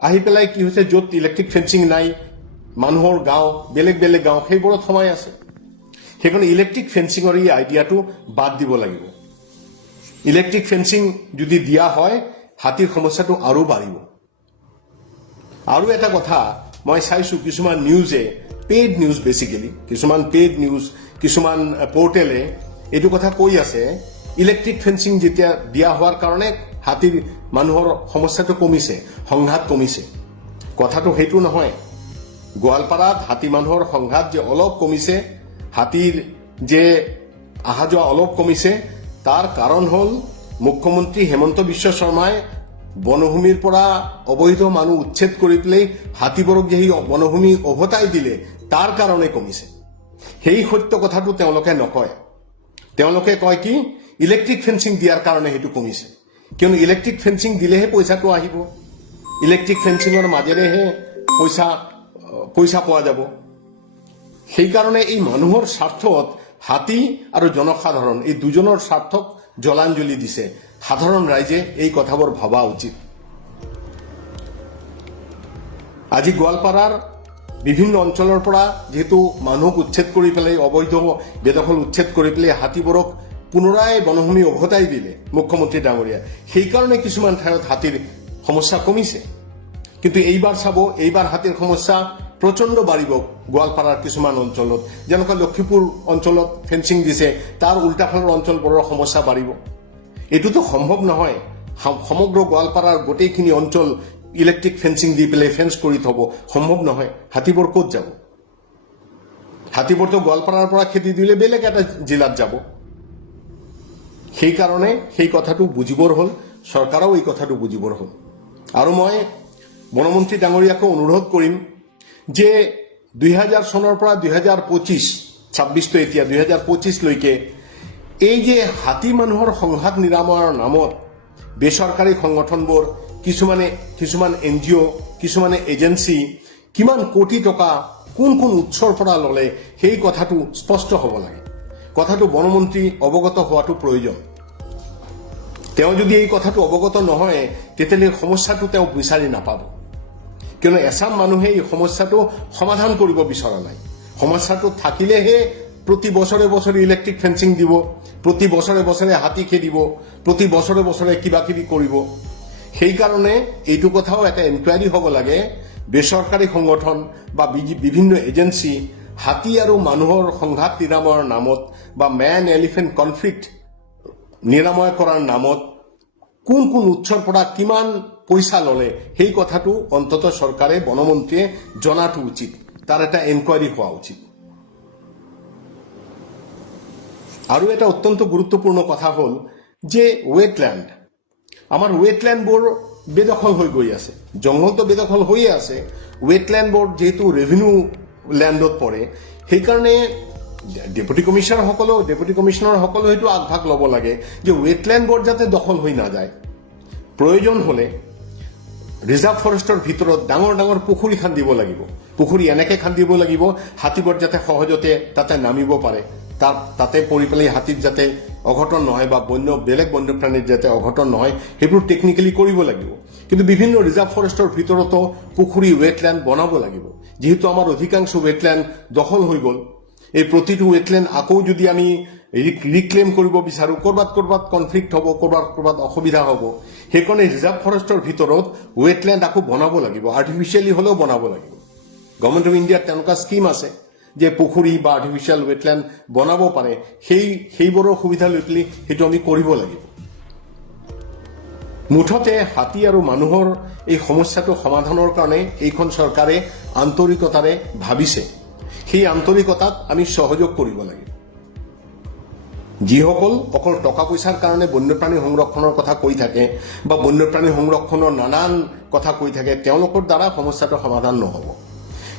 আহি পেলাই কি হৈছে, য'ত ইলেক্ট্ৰিক ফেন্সিং নাই, মানুহৰ গাঁও, বেলেগ বেলেগ গাঁও, সেইবোৰত সোমাই আছে। সেইকাৰণে ইলেক্ট্ৰিক ফেন্সিঙৰ এই আইডিয়াটো বাদ দিব লাগিব। ইলেক্ট্ৰিক ফেন্সিং যদি দিয়া হয়, হাতীৰ সমস্যাটো আৰু বাঢ়িব। আৰু এটা কথা মই চাইছো, কিছুমান নিউজে, পেইড নিউজ বেচিকেলি, কিছুমান পেইড নিউজ, কিছুমান পৰ্টেলে এইটো কথা কৈ আছে, ইলেক্ট্ৰিক ফেন্সিং যেতিয়া দিয়া হোৱাৰ কাৰণে হাতীৰ মানুহৰ সমস্যাটো কমিছে, সংঘাত কমিছে। কথাটো সেইটো নহয়। গোৱালপাৰাত হাতী মানুহৰ সংঘাত যে অলপ কমিছে, হাতীৰ যে অহা যোৱা অলপ কমিছে, তাৰ কাৰণ হ'ল মুখ্যমন্ত্ৰী হেমন্ত বিশ্ব শৰ্মাই বনভূমিৰ পৰা অবৈধ মানুহ উচ্ছেদ কৰি পেলাই হাতীবোৰক যে সেই বনভূমি উভতাই দিলে, তাৰ কাৰণে কমিছে। সেই সত্য কথাটো তেওঁলোকে নকয়। তেওঁলোকে কয় কি, ইলেক্ট্ৰিক ফেন্সিং দিয়াৰ কাৰণে সেইটো কমিছে। কিয়নো ইলেক্ট্ৰিক ফেন্সিং দিলেহে পইচাটো আহিব, ইলেক্ট্ৰিক ফেন্সিঙৰ মাজেৰেহে পইচা পোৱা যাব। সেইকাৰণে এই মানুহৰ স্বাৰ্থত হাতী আৰু জনসাধাৰণ এই দুজনৰ স্বাৰ্থক জলাঞ্জলি দিছে। সাধাৰণ ৰাইজে এই কথাবোৰ ভবা উচিত। আজি গোৱালপাৰাৰ বিভিন্ন অঞ্চলৰ পৰা যিহেতু মানুহক উচ্ছেদ কৰি পেলাই, অবৈধ বেদখল উচ্ছেদ কৰি পেলাই হাতীবোৰক পুনৰাই বনভূমি উভতাই দিলে মুখ্যমন্ত্ৰী ডাঙৰীয়া, সেইকাৰণে কিছুমান ঠাইত হাতীৰ সমস্যা কমিছে। কিন্তু এইবাৰ চাব, এইবাৰ হাতীৰ সমস্যা প্ৰচণ্ড বাঢ়িব গোৱালপাৰাৰ কিছুমান অঞ্চলত। যেনেকুৱা লক্ষীপুৰ অঞ্চলত ফেন্সিং দিছে, তাৰ উল্টাফালৰ অঞ্চলবোৰৰ সমস্যা বাঢ়িব। এইটোতো সম্ভৱ নহয়। সমগ্ৰ গোৱালপাৰাৰ গোটেইখিনি অঞ্চল ইলেক্ট্ৰিক ফেন্সিং দি পেলাই ফেন্স কৰি থব সম্ভৱ নহয়। হাতীবোৰ ক'ত যাব? হাতীবোৰতো গোৱালপাৰাৰ পৰা খেদি দিলে বেলেগ এটা জিলাত যাব। সেইকাৰণে সেই কথাটো বুজিবৰ হ'ল, চৰকাৰেও এই কথাটো বুজিবৰ হ'ল। আৰু মই বনমন্ত্ৰী ডাঙৰীয়াকো অনুৰোধ কৰিম যে 2000 চনৰ পৰা 2025 এতিয়া 2025লৈকে এই যে হাতী মানুহৰ সংঘাত নিৰাময়ৰ নামত বেচৰকাৰী সংগঠনবোৰ, কিছুমান NGO, কিছুমানে এজেন্সি কিমান কোটি টকা কোন কোন উৎসৰ পৰা ল'লে, সেই কথাটো স্পষ্ট হ'ব লাগে। কথাটো বনমন্ত্ৰী অৱগত হোৱাটো প্ৰয়োজন। তেওঁ যদি এই কথাটো অৱগত নহয়, তেতিয়াহ'লে সমস্যাটো তেওঁ বিচাৰি নাপাব। কিয়নো এচাম মানুহে এই সমস্যাটো সমাধান কৰিব বিচৰা নাই। সমস্যাটো থাকিলেহে প্ৰতি বছৰে বছৰে ইলেক্ট্ৰিক ফেন্সিং দিব, প্ৰতি বছৰে বছৰে হাতী খেদিব, প্ৰতি বছৰে বছৰে কিবা কিবি কৰিব। সেইকাৰণে এইটো কথাও এটা এনকুৱাৰী হ'ব লাগে, বেচৰকাৰী সংগঠন বা বিভিন্ন এজেন্সি হাতী আৰু মানুহৰ সংঘাত নিৰাময়ৰ নামত বা মেন এলিফেণ্ট কনফ্লিক্ট নিৰাময় কৰাৰ নামত কোন কোন উৎসৰ পৰা কিমান পইচা ল'লে, সেই কথাটো অন্তত চৰকাৰে, বনমন্ত্ৰীয়ে জনাটো উচিত। তাৰ এটা এনকুৱাৰী হোৱা উচিত। আৰু এটা অত্যন্ত গুৰুত্বপূৰ্ণ কথা হ'ল যে ৱেটলেণ্ড, আমাৰ ৱেটলেণ্ডবোৰ বেদখল হৈ গৈ আছে। জংঘলটো বেদখল হৈয়ে আছে। ৱেটলেণ্ডবোৰ যিহেতু ৰেভিনিউ লেণ্ডত পৰে, সেইকাৰণে ডেপুটি কমিশ্যনাৰসকলেও সেইটো আগভাগ ল'ব লাগে যে ৱেটলেণ্ডবোৰ যাতে দখল হৈ নাযায়। প্ৰয়োজন হ'লে ৰিজাৰ্ভ ফৰেষ্টৰ ভিতৰত ডাঙৰ ডাঙৰ পুখুৰী খান্দিব লাগিব। পুখুৰী এনেকৈ খান্দিব লাগিব হাতীবোৰ যাতে সহজতে তাতে নামিব পাৰে, তাতে পৰি পেলাই হাতীত যাতে অঘটন নহয় বা বেলেগ বন্যপ্ৰাণীৰ যাতে অঘটন নহয়, সেইবোৰ টেকনিকেলি কৰিব লাগিব। কিন্তু বিভিন্ন ৰিজাৰ্ভ ফৰেষ্টৰ ভিতৰতো পুখুৰী, ৱেটলেণ্ড বনাব লাগিব। যিহেতু আমাৰ অধিকাংশ ৱেটলেণ্ড দখল হৈ গ'ল, এই প্ৰতিটো ৱেটলেণ্ড আকৌ যদি আমি ৰিক্লেইম কৰিব বিচাৰোঁ, ক'ৰবাত কনফ্লিক্ট হ'ব, ক'ৰবাত অসুবিধা হ'ব। সেইকাৰণে ৰিজাৰ্ভ ফৰেষ্টৰ ভিতৰত ৱেটলেণ্ড আকৌ বনাব লাগিব, আৰ্টিফিচিয়েলি হ'লেও বনাব লাগিব। গভৰ্ণমেণ্ট অফ ইণ্ডিয়াৰ তেনেকুৱা স্কিম আছে যে পুখুৰী বা আৰ্টিফিচিয়েল ৱেটলেণ্ড বনাব পাৰে। সেইবোৰৰ সুবিধা লৈ পেলাই সেইটো আমি কৰিব লাগিব। মুঠতে হাতী আৰু মানুহৰ এই সমস্যাটো সমাধানৰ কাৰণে এইখন চৰকাৰে আন্তৰিকতাৰে ভাবিছে। সেই আন্তৰিকতাত আমি সহযোগ কৰিব লাগিব। যিসকল অকল টকা পইচাৰ কাৰণে বন্যপ্ৰাণী সংৰক্ষণৰ কথা কৈ থাকে বা বন্যপ্ৰাণী সংৰক্ষণৰ নানান কথা কৈ থাকে, তেওঁলোকৰ দ্বাৰা সমস্যাটো সমাধান নহ'ব।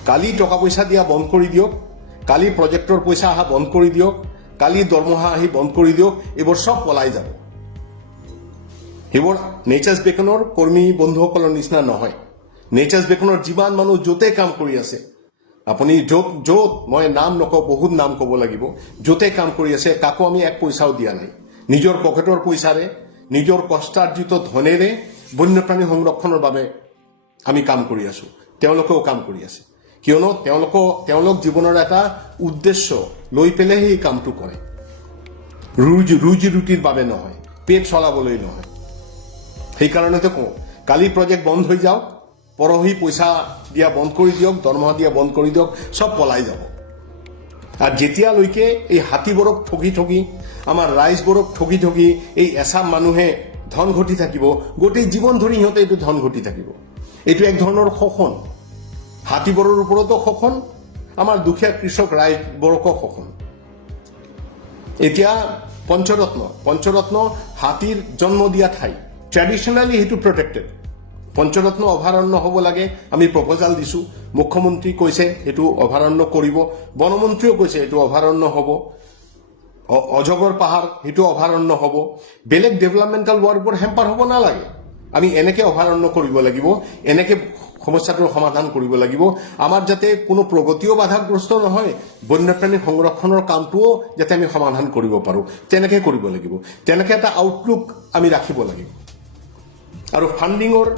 কালি টকা পইচা দিয়া বন্ধ কৰি দিয়ক, কালি প্ৰজেক্টৰ পইচা অহা বন্ধ কৰি দিয়ক, কালি দৰমহা আহি বন্ধ কৰি দিয়ক, এইবোৰ চব পলাই যাব। সেইবোৰ নেচাৰ্ছ বেকনৰ কৰ্মী বন্ধুসকলৰ নিচিনা নহয়। নেচাৰ্ছ বেকনৰ যিমান মানুহ য'তে কাম কৰি আছে, আপুনি য'ত মই নাম নকওঁ, বহুত নাম ক'ব লাগিব, য'তে কাম কৰি আছে কাকো আমি এক পইচাও দিয়া নাই। নিজৰ পকেটৰ পইচাৰে, নিজৰ কষ্টাৰ্জিত ধনেৰে বন্যপ্ৰাণী সংৰক্ষণৰ বাবে আমি কাম কৰি আছো। তেওঁলোকেও কাম কৰি আছে, কিয়নো তেওঁলোক জীৱনৰ এটা উদ্দেশ্য লৈ পেলাই সেই কামটো কৰে। ৰুজি ৰুটিৰ বাবে নহয়, পেট চলাবলৈ নহয়। সেইকাৰণেতো কওঁ, কালি প্ৰজেক্ট বন্ধ হৈ যাওক, পৰহি পইচা দিয়া বন্ধ কৰি দিয়ক, দৰমহা দিয়া বন্ধ কৰি দিয়ক, চব পলাই যাব। আৰু যেতিয়ালৈকে এই হাতীবোৰক ঠগি ঠগি, আমাৰ ৰাইজবোৰক ঠগি ঠগি এই এচাম মানুহে ধন ঘটি থাকিব, গোটেই জীৱন ধৰি সিহঁতে এইটো ধন ঘটি থাকিব। এইটো এক ধৰণৰ শোষণ। হাতীবোৰৰ ওপৰতো শোষণ, আমাৰ দুখীয়া কৃষক ৰাইজবোৰকো শোষণ। এতিয়া পঞ্চৰত্ন হাতীৰ জন্ম দিয়া ঠাই, ট্ৰেডিশ্যনেলি সেইটো প্ৰটেক্টেড। পঞ্চৰত্ন অভয়াৰণ্য হ'ব লাগে, আমি প্ৰপ'জাল দিছো। মুখ্যমন্ত্ৰী কৈছে এইটো অভয়াৰণ্য কৰিব, বনমন্ত্ৰীও কৈছে এইটো অভয়াৰণ্য হ'ব। অজগৰ পাহাৰ সেইটো অভয়াৰণ্য হ'ব। বেলেগ ডেভেলপমেণ্টেল ৱৰ্কবোৰ হেম্পাৰ হ'ব নালাগে। আমি এনেকে অভয়াৰণ্য কৰিব লাগিব, এনেকে সমস্যাটোৰ সমাধান কৰিব লাগিব, আমাৰ যাতে কোনো প্ৰগতিও বাধাগ্ৰস্ত নহয়, বন্যপ্ৰাণী সংৰক্ষণৰ কামটোও যাতে আমি সমাধান কৰিব পাৰোঁ, তেনেকে কৰিব লাগিব। তেনেকে এটা আউটলুক আমি ৰাখিব লাগিব। আৰু ফাণ্ডিঙৰ,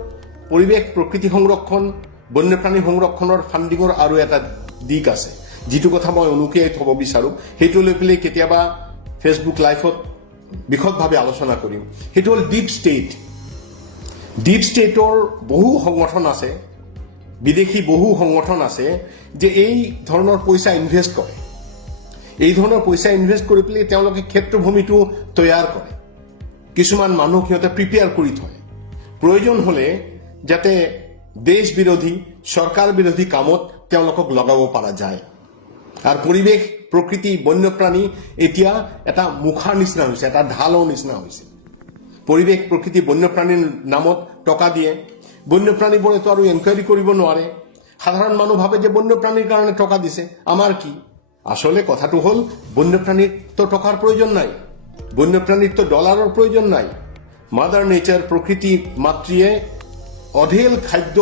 পৰিৱেশ প্ৰকৃতি সংৰক্ষণ, বন্যপ্ৰাণী সংৰক্ষণৰ ফাণ্ডিঙৰ আৰু এটা দিশ আছে, যিটো কথা মই অনুকিয়াই থ'ব বিচাৰোঁ। সেইটো লৈ পেলাই কেতিয়াবা ফেচবুক লাইভত বিশদভাৱে আলোচনা কৰিম। সেইটো হ'ল ডিপ ষ্টেট। ডিপ ষ্টেটৰ বহু সংগঠন আছে, বিদেশী বহু সংগঠন আছে, যে এই ধৰণৰ পইচা ইনভেষ্ট কৰে। এই ধৰণৰ পইচা ইনভেষ্ট কৰি পেলাই তেওঁলোকে ক্ষেত্ৰভূমিটো তৈয়াৰ কৰে। কিছুমান মানুহ সিহঁতে প্ৰিপেয়াৰ কৰি থয়, প্ৰয়োজন হ'লে যাতে দেশ বিৰোধী, চৰকাৰ বিৰোধী কামত তেওঁলোকক লগাব পৰা যায়। আৰু পৰিৱেশ প্ৰকৃতি বন্যপ্ৰাণী এতিয়া এটা মুখাৰ নিচিনা হৈছে, এটা ঢালৰ নিচিনা হৈছে। পৰিৱেশ প্ৰকৃতি বন্যপ্ৰাণীৰ নামত টকা দিয়ে। বন্যপ্ৰাণীবোৰেতো আৰু এনকুৱাৰী কৰিব নোৱাৰে। সাধাৰণ মানুহ ভাবে যে বন্যপ্ৰাণীৰ কাৰণে টকা দিছে, আমাৰ কি? আসলে কথাটো হ'ল, বন্যপ্ৰাণীৰতো টকাৰ প্ৰয়োজন নাই, বন্যপ্ৰাণীৰতো ডলাৰৰ প্ৰয়োজন নাই। মাদাৰ নেচাৰ, প্ৰকৃতি মাতৃয়ে অঢেল খাদ্য,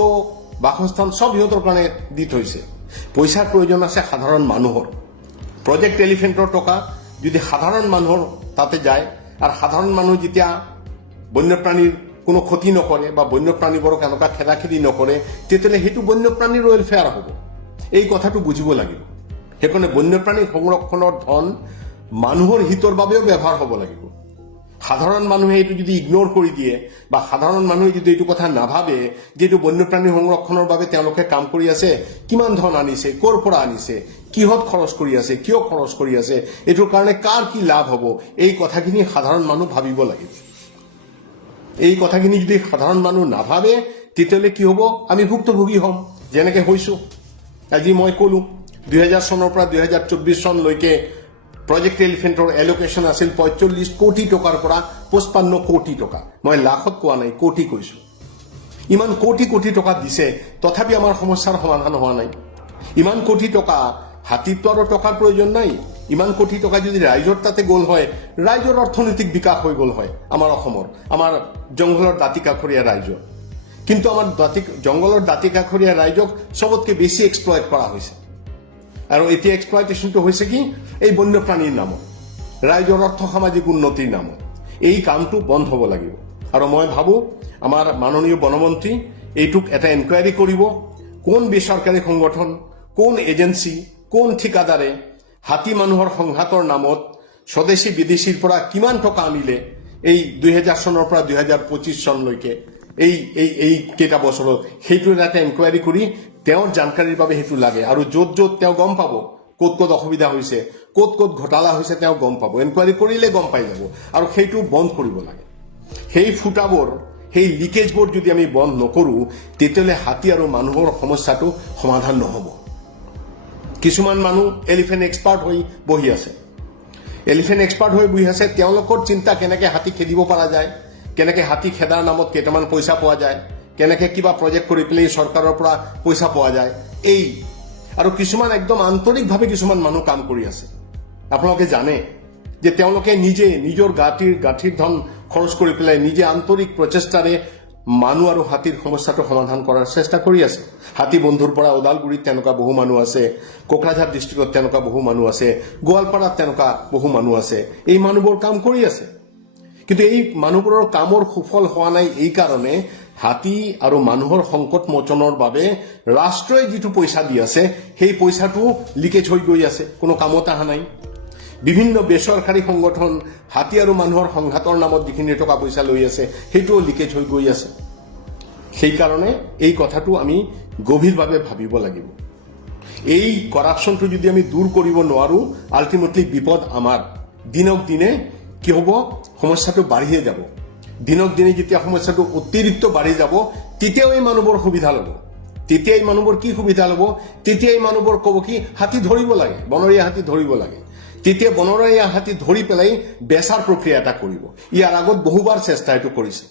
বাসস্থান চব সিহঁতৰ কাৰণে দি থৈছে। পইচাৰ প্ৰয়োজন আছে সাধাৰণ মানুহৰ। প্ৰজেক্ট এলিফেণ্টৰ টকা যদি সাধাৰণ মানুহৰ তাতে যায়, আৰু সাধাৰণ মানুহ যেতিয়া বন্যপ্ৰাণীৰ কোনো ক্ষতি নকৰে বা বন্যপ্ৰাণীবোৰক এনেকুৱা খেদাখেদি নকৰে, তেতিয়াহ'লে সেইটো বন্যপ্ৰাণীৰ ৱেলফেয়াৰ হ'ব। এই কথাটো বুজিব লাগিব। সেইকাৰণে বন্যপ্ৰাণী সংৰক্ষণৰ ধন মানুহৰ হিতৰ বাবেও ব্যৱহাৰ হ'ব লাগিব। সাধাৰণ মানুহে এইটো যদি ইগনোৰ কৰি দিয়ে, বা সাধাৰণ মানুহে যদি এইটো কথা নাভাবে যে এইটো বন্যপ্ৰাণী সংৰক্ষণৰ বাবে তেওঁলোকে কাম কৰি আছে, কিমান ধন আনিছে, ক'ৰ পৰা আনিছে, কিহত খৰচ কৰি আছে, কিয় খৰচ কৰি আছে, এইটোৰ কাৰণে কাৰ কি লাভ হ'ব, এই কথাখিনি সাধাৰণ মানুহ ভাবিব লাগিব। এই কথাখিনি যদি সাধাৰণ মানুহ নাভাবে, তেতিয়াহ'লে কি হ'ব? আমি ভুক্তভোগী হ'ম, যেনেকে হৈছোঁ। আজি মই ক'লো 2000 চনৰ পৰা 2024 চনলৈকে প্ৰজেক্ট এলিফেণ্টৰ এলোকেশ্যন আছিল 45 কোটি টকাৰ পৰা 55 কোটি টকা। মই লাখত কোৱা নাই, কোটি কৈছোঁ। ইমান কোটি কোটি টকা দিছে, তথাপি আমাৰ সমস্যাৰ সমাধান হোৱা নাই। ইমান কোটি টকা, হাতীততো আৰু টকাৰ প্ৰয়োজন নাই। ইমান কোটি টকা যদি ৰাইজৰ তাতে গ'ল হয়, ৰাইজৰ অৰ্থনৈতিক বিকাশ হৈ গ'ল হয় আমাৰ অসমৰ, আমাৰ জংঘলৰ দাঁতি কাষৰীয়া ৰাইজৰ। কিন্তু আমাৰ জংঘলৰ দাঁতি কাষৰীয়া ৰাইজক চবতকৈ বেছি এক্সপ্লইট কৰা হৈছে। আৰু এতিয়া এক্সপ্লইটেশ্যনটো হৈছে কি? এই বন্যপ্ৰাণীৰ নামত, ৰাইজৰ অৰ্থ সামাজিক উন্নতিৰ নামত। এই কামটো বন্ধ হ'ব লাগিব। আৰু মই ভাবোঁ আমাৰ মাননীয় বনমন্ত্ৰী এইটোক এটা এনকুৱাৰী কৰিব। কোন বেচৰকাৰী সংগঠন, কোন এজেঞ্চি, কোন ঠিকাদাৰে হাতী মানুহৰ সংঘাতৰ নামত স্বদেশী বিদেশীৰ পৰা কিমান টকা আনিলে এই 2000 চনৰ পৰা 2025 চনলৈকে, এই কেইটা বছৰত, সেইটো এটা এনকুৱাৰী কৰি তেওঁৰ জানকাৰীৰ বাবে সেইটো লাগে। আৰু য'ত য'ত তেওঁ গম পাব ক'ত ক'ত অসুবিধা হৈছে, ক'ত ক'ত ঘোটালা হৈছে, তেওঁ গম পাব। এনকুৱাৰী কৰিলে গম পাই যাব। আৰু সেইটো বন্ধ কৰিব লাগে। সেই ফুটাবোৰ, সেই লিকেজবোৰ যদি আমি বন্ধ নকৰোঁ, তেতিয়াহ'লে হাতী আৰু মানুহৰ সমস্যাটো সমাধান নহ'ব। কিছুমান মানুহ এলিফেণ্ট এক্সপাৰ্ট হৈ বহি আছে। এলিফেণ্ট এক্সপাৰ্ট হৈ বহি আছে, তেওঁলোকৰ চিন্তা কেনেকৈ হাতী খেদিব পৰা যায়, কেনেকৈ হাতী খেদাৰ নামত কেইটামান পইচা পোৱা যায়, কেনেকৈ কিবা প্ৰজেক্ট কৰি পেলাই চৰকাৰৰ পৰা পইচা পোৱা যায়, এই আৰু কিছুমান একদম আন্তৰিকভাৱে কিছুমান মানুহ কাম কৰি আছে। আপোনালোকে জানে যে তেওঁলোকে নিজে নিজৰ গাঁঠিৰ ধন খৰচ কৰি পেলাই নিজে আন্তৰিক প্ৰচেষ্টাৰে মানুহ আৰু হাতীৰ সমস্যাটো সমাধান কৰাৰ চেষ্টা কৰি আছে। হাতী বন্ধুৰ পৰা ওদালগুৰিত তেনেকুৱা বহু মানুহ আছে, কোকৰাঝাৰ ডিষ্ট্ৰিক্টত তেনেকুৱা বহু মানুহ আছে, গোৱালপাৰাত তেনেকুৱা বহু মানুহ আছে। এই মানুহবোৰ কাম কৰি আছে, কিন্তু এই মানুহবোৰৰ কামৰ সুফল হোৱা নাই এই কাৰণে হাতী আৰু মানুহৰ সংকট মোচনৰ বাবে ৰাষ্ট্ৰই যিটো পইচা দি আছে সেই পইচাটো লিকেজ হৈ গৈ আছে, কোনো কামত অহা নাই। বিভিন্ন বেচৰকাৰী সংগঠন হাতী আৰু মানুহৰ সংঘাতৰ নামত যিখিনি টকা পইচা লৈ আছে সেইটোও লিকেজ হৈ গৈ আছে। সেইকাৰণে এই কথাটো আমি গভীৰভাৱে ভাবিব লাগিব। এই কৰাপশ্যনটো যদি আমি দূৰ কৰিব নোৱাৰো, আল্টিমেটলি বিপদ আমাৰ। দিনক দিনে কি হ'ব, সমস্যাটো বাঢ়িয়ে যাব। দিনক দিনে যেতিয়া সমস্যাটো অতিৰিক্ত বাঢ়ি যাব, তেতিয়াও এই মানুহবোৰ সুবিধা ল'ব। তেতিয়া এই মানুহবোৰ কি সুবিধা ল'ব, তেতিয়া এই মানুহবোৰ ক'ব কি হাতী ধৰিব লাগে, বনৰীয়া হাতী ধৰিব লাগে। তেতিয়া বনৰীয়া হাতী ধৰি পেলাই বেচাৰ প্ৰক্ৰিয়া এটা কৰিব। ইয়াৰ আগত বহুবাৰ চেষ্টা এইটো কৰিছে,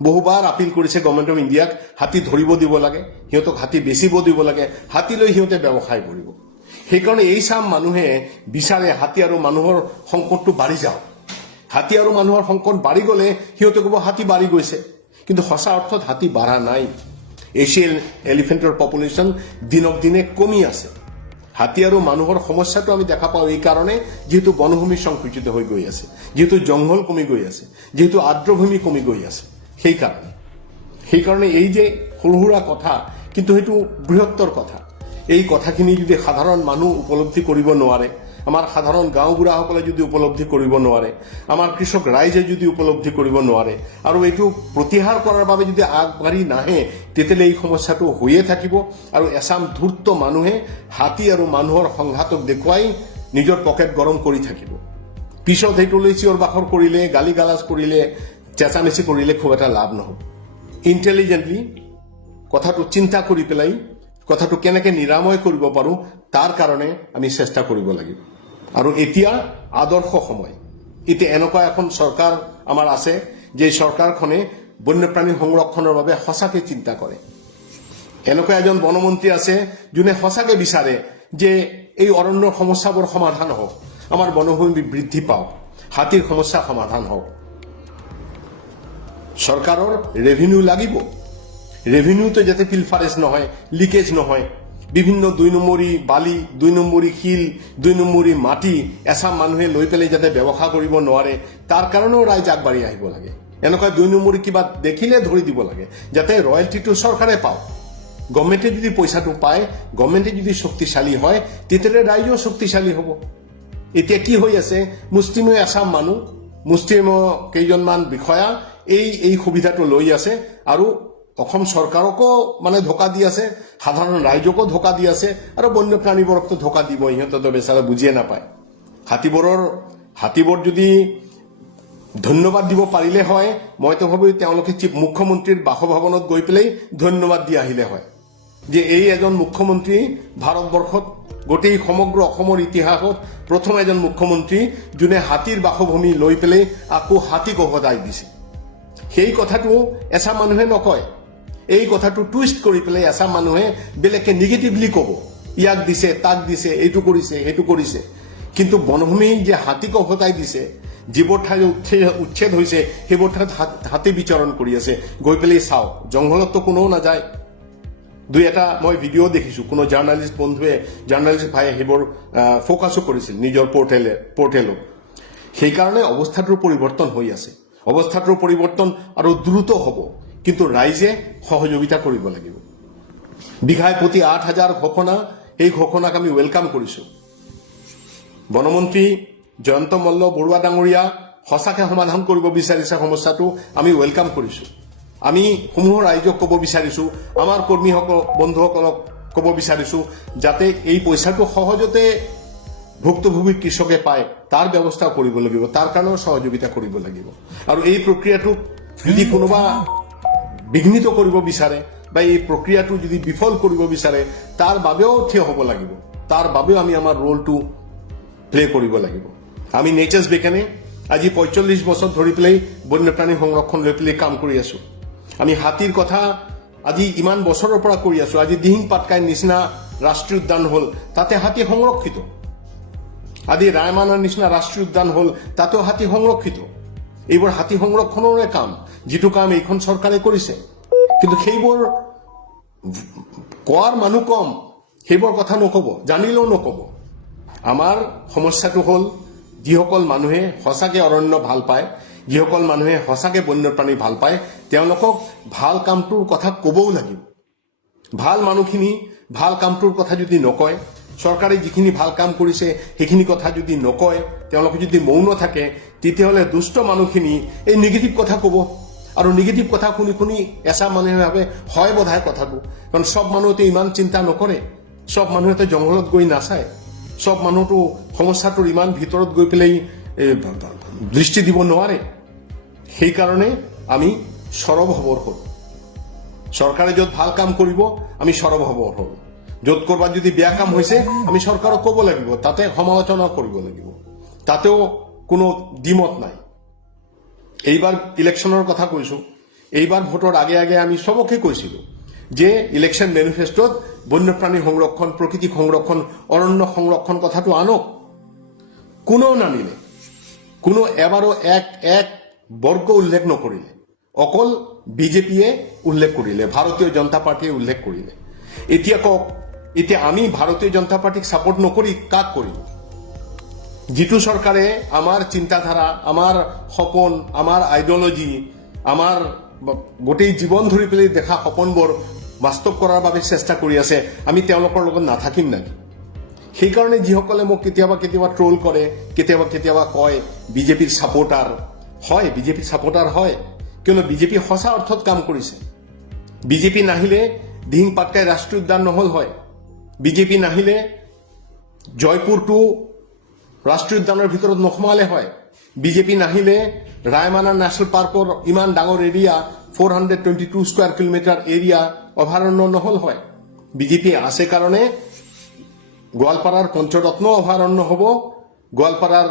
বহুবাৰ আপিল কৰিছে গভৰ্ণমেণ্ট অফ ইণ্ডিয়াক, হাতী ধৰিব দিব লাগে, সিহঁতক হাতী বেচিব দিব লাগে, হাতী লৈ সিহঁতে ব্যৱসায় কৰিব। সেইকাৰণে এই চাম মানুহে বিচাৰে হাতী আৰু মানুহৰ সংকটটো বাঢ়ি যাওক। হাতী আৰু মানুহৰ সংকট বাঢ়ি গ'লে সিহঁতে ক'ব হাতী বাঢ়ি গৈছে, কিন্তু সঁচা অৰ্থত হাতী বাঢ়া নাই। এছিয়ান এলিফেণ্টৰ পপুলেশ্যন দিনক দিনে কমি আছে। হাতী আৰু মানুহৰ সমস্যাটো আমি দেখা পাওঁ এই কাৰণে যিহেতু বনভূমি সংকুচিত হৈ গৈ আছে, যিহেতু জংঘল কমি গৈ আছে, যিহেতু আৰ্দ্ৰভূমি কমি গৈ আছে। সেইকাৰণে এই যে সৰু সুৰা কথা, কিন্তু সেইটো বৃহত্তৰ কথা। এই কথাখিনি যদি সাধাৰণ মানুহ উপলব্ধি কৰিব নোৱাৰে, আমাৰ সাধাৰণ গাঁওবুঢ়াসকলে যদি উপলব্ধি কৰিব নোৱাৰে, আমাৰ কৃষক ৰাইজে যদি উপলব্ধি কৰিব নোৱাৰে আৰু এইটো প্ৰতিহাৰ কৰাৰ বাবে যদি আগবাঢ়ি নাহে, তেতিয়াহ'লে এই সমস্যাটো হৈয়ে থাকিব। আৰু এচাম ধূৰ্ত মানুহে হাতী আৰু মানুহৰ সংঘাতক দেখুৱাই নিজৰ পকেট গৰম কৰি থাকিব। পিছত সেইটো লৈ চিঞৰ বাখৰ কৰিলে, গালি গালাজ কৰিলে, চেঁচামেচি কৰিলে খুব এটা লাভ নহ'ব। ইণ্টেলিজেণ্টলি কথাটো চিন্তা কৰি পেলাই কথাটো কেনেকৈ নিৰাময় কৰিব পাৰোঁ তাৰ কাৰণে আমি চেষ্টা কৰিব লাগিব। আৰু এতিয়া আদৰ্শ সময়, এতিয়া এনেকুৱা এখন চৰকাৰ আমাৰ আছে যে চৰকাৰখনে বন্যপ্ৰাণী সংৰক্ষণৰ বাবে সঁচাকৈ চিন্তা কৰে। এনেকুৱা এজন বনমন্ত্ৰী আছে যোনে সঁচাকৈ বিচাৰে যে এই অৰণ্যৰ সমস্যাবোৰ সমাধান হওক, আমাৰ বনভূমি বৃদ্ধি পাওক, হাতীৰ সমস্যা সমাধান হওক। চৰকাৰৰ ৰেভিনিউ লাগিব, ৰেভিনিউটো যাতে পিলফাৰেজ নহয়, লিকেজ নহয়। বিভিন্ন ২ নম্বৰী বালি, ২ নম্বৰী শিল, ২ নম্বৰী মাটি এচাম মানুহে লৈ পেলাই যাতে ব্যৱসায় কৰিব নোৱাৰে, তাৰ কাৰণেও ৰাইজ আগবাঢ়ি আহিব লাগে। এনেকুৱা ২ নম্বৰী কিবা দেখিলে ধৰি দিব লাগে, যাতে ৰয়েলটিটো চৰকাৰে পাওক। গভৰ্ণমেণ্টে যদি পইচাটো পায়, গভৰ্ণমেণ্টে যদি শক্তিশালী হয়, তেতিয়াহ'লে ৰাইজেও শক্তিশালী হ'ব। এতিয়া কি হৈ আছে, মুষ্টিময় এচাম মানুহ, মুষ্টিময় কেইজনমান বিষয়া এই সুবিধাটো লৈ আছে আৰু অসম চৰকাৰকো মানে ধোকা দি আছে, সাধাৰণ ৰাইজকো ধোকা দি আছে আৰু বন্যপ্ৰাণীবোৰকতো ধোকা দিব। সিহঁতেতো বেচাৰা বুজিয়ে নাপায়। হাতীবোৰ যদি ধন্যবাদ দিব পাৰিলে হয়, মইতো ভাবোঁ তেওঁলোকে মুখ্যমন্ত্ৰীৰ বাসভৱনত গৈ পেলাই ধন্যবাদ দি আহিলে হয় যে এই এজন মুখ্যমন্ত্ৰী ভাৰতবৰ্ষত গোটেই সমগ্ৰ অসমৰ ইতিহাসত প্ৰথম এজন মুখ্যমন্ত্ৰী যোনে হাতীৰ বাসভূমি লৈ পেলাই আকৌ হাতীক উভতাই দিছে। সেই কথাটো এচাম মানুহে নকয়, এই কথাটো টুইষ্ট কৰি পেলাই এচাম মানুহে বেলেগকে নিগেটিভলি ক'ব, ইয়াক দিছে, তাক দিছে, এইটো কৰিছে, সেইটো কৰিছে। কিন্তু বনভূমি যে হাতীক উভতাই দিছে, যিবোৰ ঠাই উচ্ছেদ হৈছে সেইবোৰ ঠাইত হাতী বিচৰণ কৰি আছে। গৈ পেলাই চাওক, জংঘলততো কোনেও নাযায়। ২-এটা মই ভিডিঅ' দেখিছোঁ, কোনো জাৰ্ণালিষ্ট ভাইয়ে সেইবোৰ ফ'কাছো কৰিছিল নিজৰ পৰ্টেলত। সেইকাৰণে অৱস্থাটোৰ পৰিৱৰ্তন হৈ আছে। অৱস্থাটোৰ পৰিৱৰ্তন আৰু দ্ৰুত হ'ব, কিন্তু ৰাইজে সহযোগিতা কৰিব লাগিব। বিঘাই প্ৰতি ৮,০০০ ঘোষণা, এই ঘোষণাক আমি ৱেলকাম কৰিছোঁ। বনমন্ত্ৰী জয়ন্ত মল্ল বৰুৱা ডাঙৰীয়া সঁচাকৈ সমাধান কৰিব বিচাৰিছে সমস্যাটো, আমি ৱেলকাম কৰিছোঁ। আমি সমূহ ৰাইজক ক'ব বিচাৰিছোঁ, আমাৰ কৰ্মীসকল বন্ধুসকলক ক'ব বিচাৰিছোঁ, যাতে এই পইচাটো সহজতে ভুক্তভোগী কৃষকে পায় তাৰ ব্যৱস্থা কৰিব লাগিব, তাৰ কাৰণেও সহযোগিতা কৰিব লাগিব। আৰু এই প্ৰক্ৰিয়াটোক যদি কোনোবা বিঘ্নিত কৰিব বিচাৰে বা এই প্ৰক্ৰিয়াটো যদি বিফল কৰিব বিচাৰে, তাৰ বাবেও থিয় হ'ব লাগিব, তাৰ বাবেও আমি আমাৰ ৰোলটো প্লে কৰিব লাগিব। আমি নেচাৰ্ছ বেকেনে আজি ৪৫ বছৰ ধৰি পেলাই বন্যপ্ৰাণী সংৰক্ষণ লৈ পেলাই কাম কৰি আছো। আমি হাতীৰ কথা আজি ইমান বছৰৰ পৰা কৰি আছো। আজি দিহিং পাটকাই নিচিনা ৰাষ্ট্ৰীয় উদ্যান হ'ল, তাতে হাতী সংৰক্ষিত। আজি ৰায়মানৰ নিচিনা ৰাষ্ট্ৰীয় উদ্যান হ'ল, তাতেও হাতী সংৰক্ষিত। এইবোৰ হাতী সংৰক্ষণৰে কাম, যিটো কাম এইখন চৰকাৰে কৰিছে। কিন্তু সেইবোৰ কোৱাৰ মানুহ কম, সেইবোৰ কথা নক'ব, জানিলেও নক'ব। আমাৰ সমস্যাটো হ'ল যিসকল মানুহে সঁচাকে অৰণ্য ভাল পায়, যিসকল মানুহে সঁচাকে বন্যপ্ৰাণী ভাল পায়, তেওঁলোকক ভাল কামটোৰ কথা ক'বও লাগিব। ভাল মানুহখিনি ভাল কামটোৰ কথা যদি নকয়, চৰকাৰে যিখিনি ভাল কাম কৰিছে সেইখিনি কথা যদি নকয়, তেওঁলোকে যদি মৌন থাকে, তেতিয়াহ'লে দুষ্ট মানুহখিনি এই নিগেটিভ কথা ক'ব। আৰু নিগেটিভ কথা শুনি শুনি এচাম মানুহে ভাবে হয় বোধহয় কথাটো। কাৰণ চব মানুহতে ইমান চিন্তা নকৰে, চব মানুহেতো জংঘলত গৈ নাচায়, চব মানুহতো সমস্যাটোৰ ইমান ভিতৰত গৈ পেলাই দৃষ্টি দিব নোৱাৰে। সেইকাৰণে আমি সৰব হ'বৰ হ'ল। চৰকাৰে য'ত ভাল কাম কৰিব আমি সৰব হ'বৰ হ'ল। য'ত কৰবাত যদি বেয়া কাম হৈছে আমি চৰকাৰক ক'ব লাগিব, তাতে সমালোচনা কৰিব লাগিব, তাতেও কোনো দ্বিমত নাই। এইবাৰ ইলেকশ্যনৰ কথা কৈছো, এইবাৰ ভোটৰ আগে আগে আমি চবকে কৈছিলো যে ইলেকশ্যন মেনিফেষ্টোত বন্যপ্ৰাণী সংৰক্ষণ, প্ৰকৃতি সংৰক্ষণ, অৰণ্য সংৰক্ষণ কথাটো আনক। কোনেও নানিলে, কোনো এবাৰো এক বৰ্গ উল্লেখ নকৰিলে। অকল বিজেপিয়ে উল্লেখ কৰিলে, ভাৰতীয় জনতা পাৰ্টীয়ে উল্লেখ কৰিলে। এতিয়া কওক, এতিয়া আমি ভাৰতীয় জনতা পাৰ্টীক ছাপোৰ্ট নকৰি কাক কৰিম? যিটো চৰকাৰে আমাৰ চিন্তাধাৰা, আমাৰ সপোন, আমাৰ আইডিঅলজি, আমাৰ গোটেই জীৱন ধৰি পেলাই দেখা সপোনবোৰ বাস্তৱ কৰাৰ বাবে চেষ্টা কৰি আছে, আমি তেওঁলোকৰ লগত নাথাকিম নেকি? সেইকাৰণে যিসকলে মোক কেতিয়াবা কেতিয়াবা ট্ৰল কৰে, কেতিয়াবা কেতিয়াবা কয় বিজেপিৰ ছাপোৰ্টাৰ হয়, বিজেপিৰ ছাপোৰ্টাৰ হয়, কিয়নো বিজেপি সঁচা অৰ্থত কাম কৰিছে। বিজেপি নাহিলে দিহিং পাটকাই ৰাষ্ট্ৰীয় উদ্যান নহল হয়, বিজেপি নাহিলে জয়পুৰটো ৰাষ্ট্ৰীয় উদ্যানৰ ভিতৰত নোসোমালে হয়, বিজেপি নাহিলে ৰায়মানা নেশ্যনেল পাৰ্কৰ ইমান ডাঙৰ এৰিয়া 422 স্কোয়াৰ কিলোমিটাৰ এৰিয়া অভয়াৰণ্য নহল হয়। বিজেপি আছে কাৰণে গোৱালপাৰাৰ পঞ্চৰত্ন অভয়াৰণ্য হ'ব, গোৱালপাৰাৰ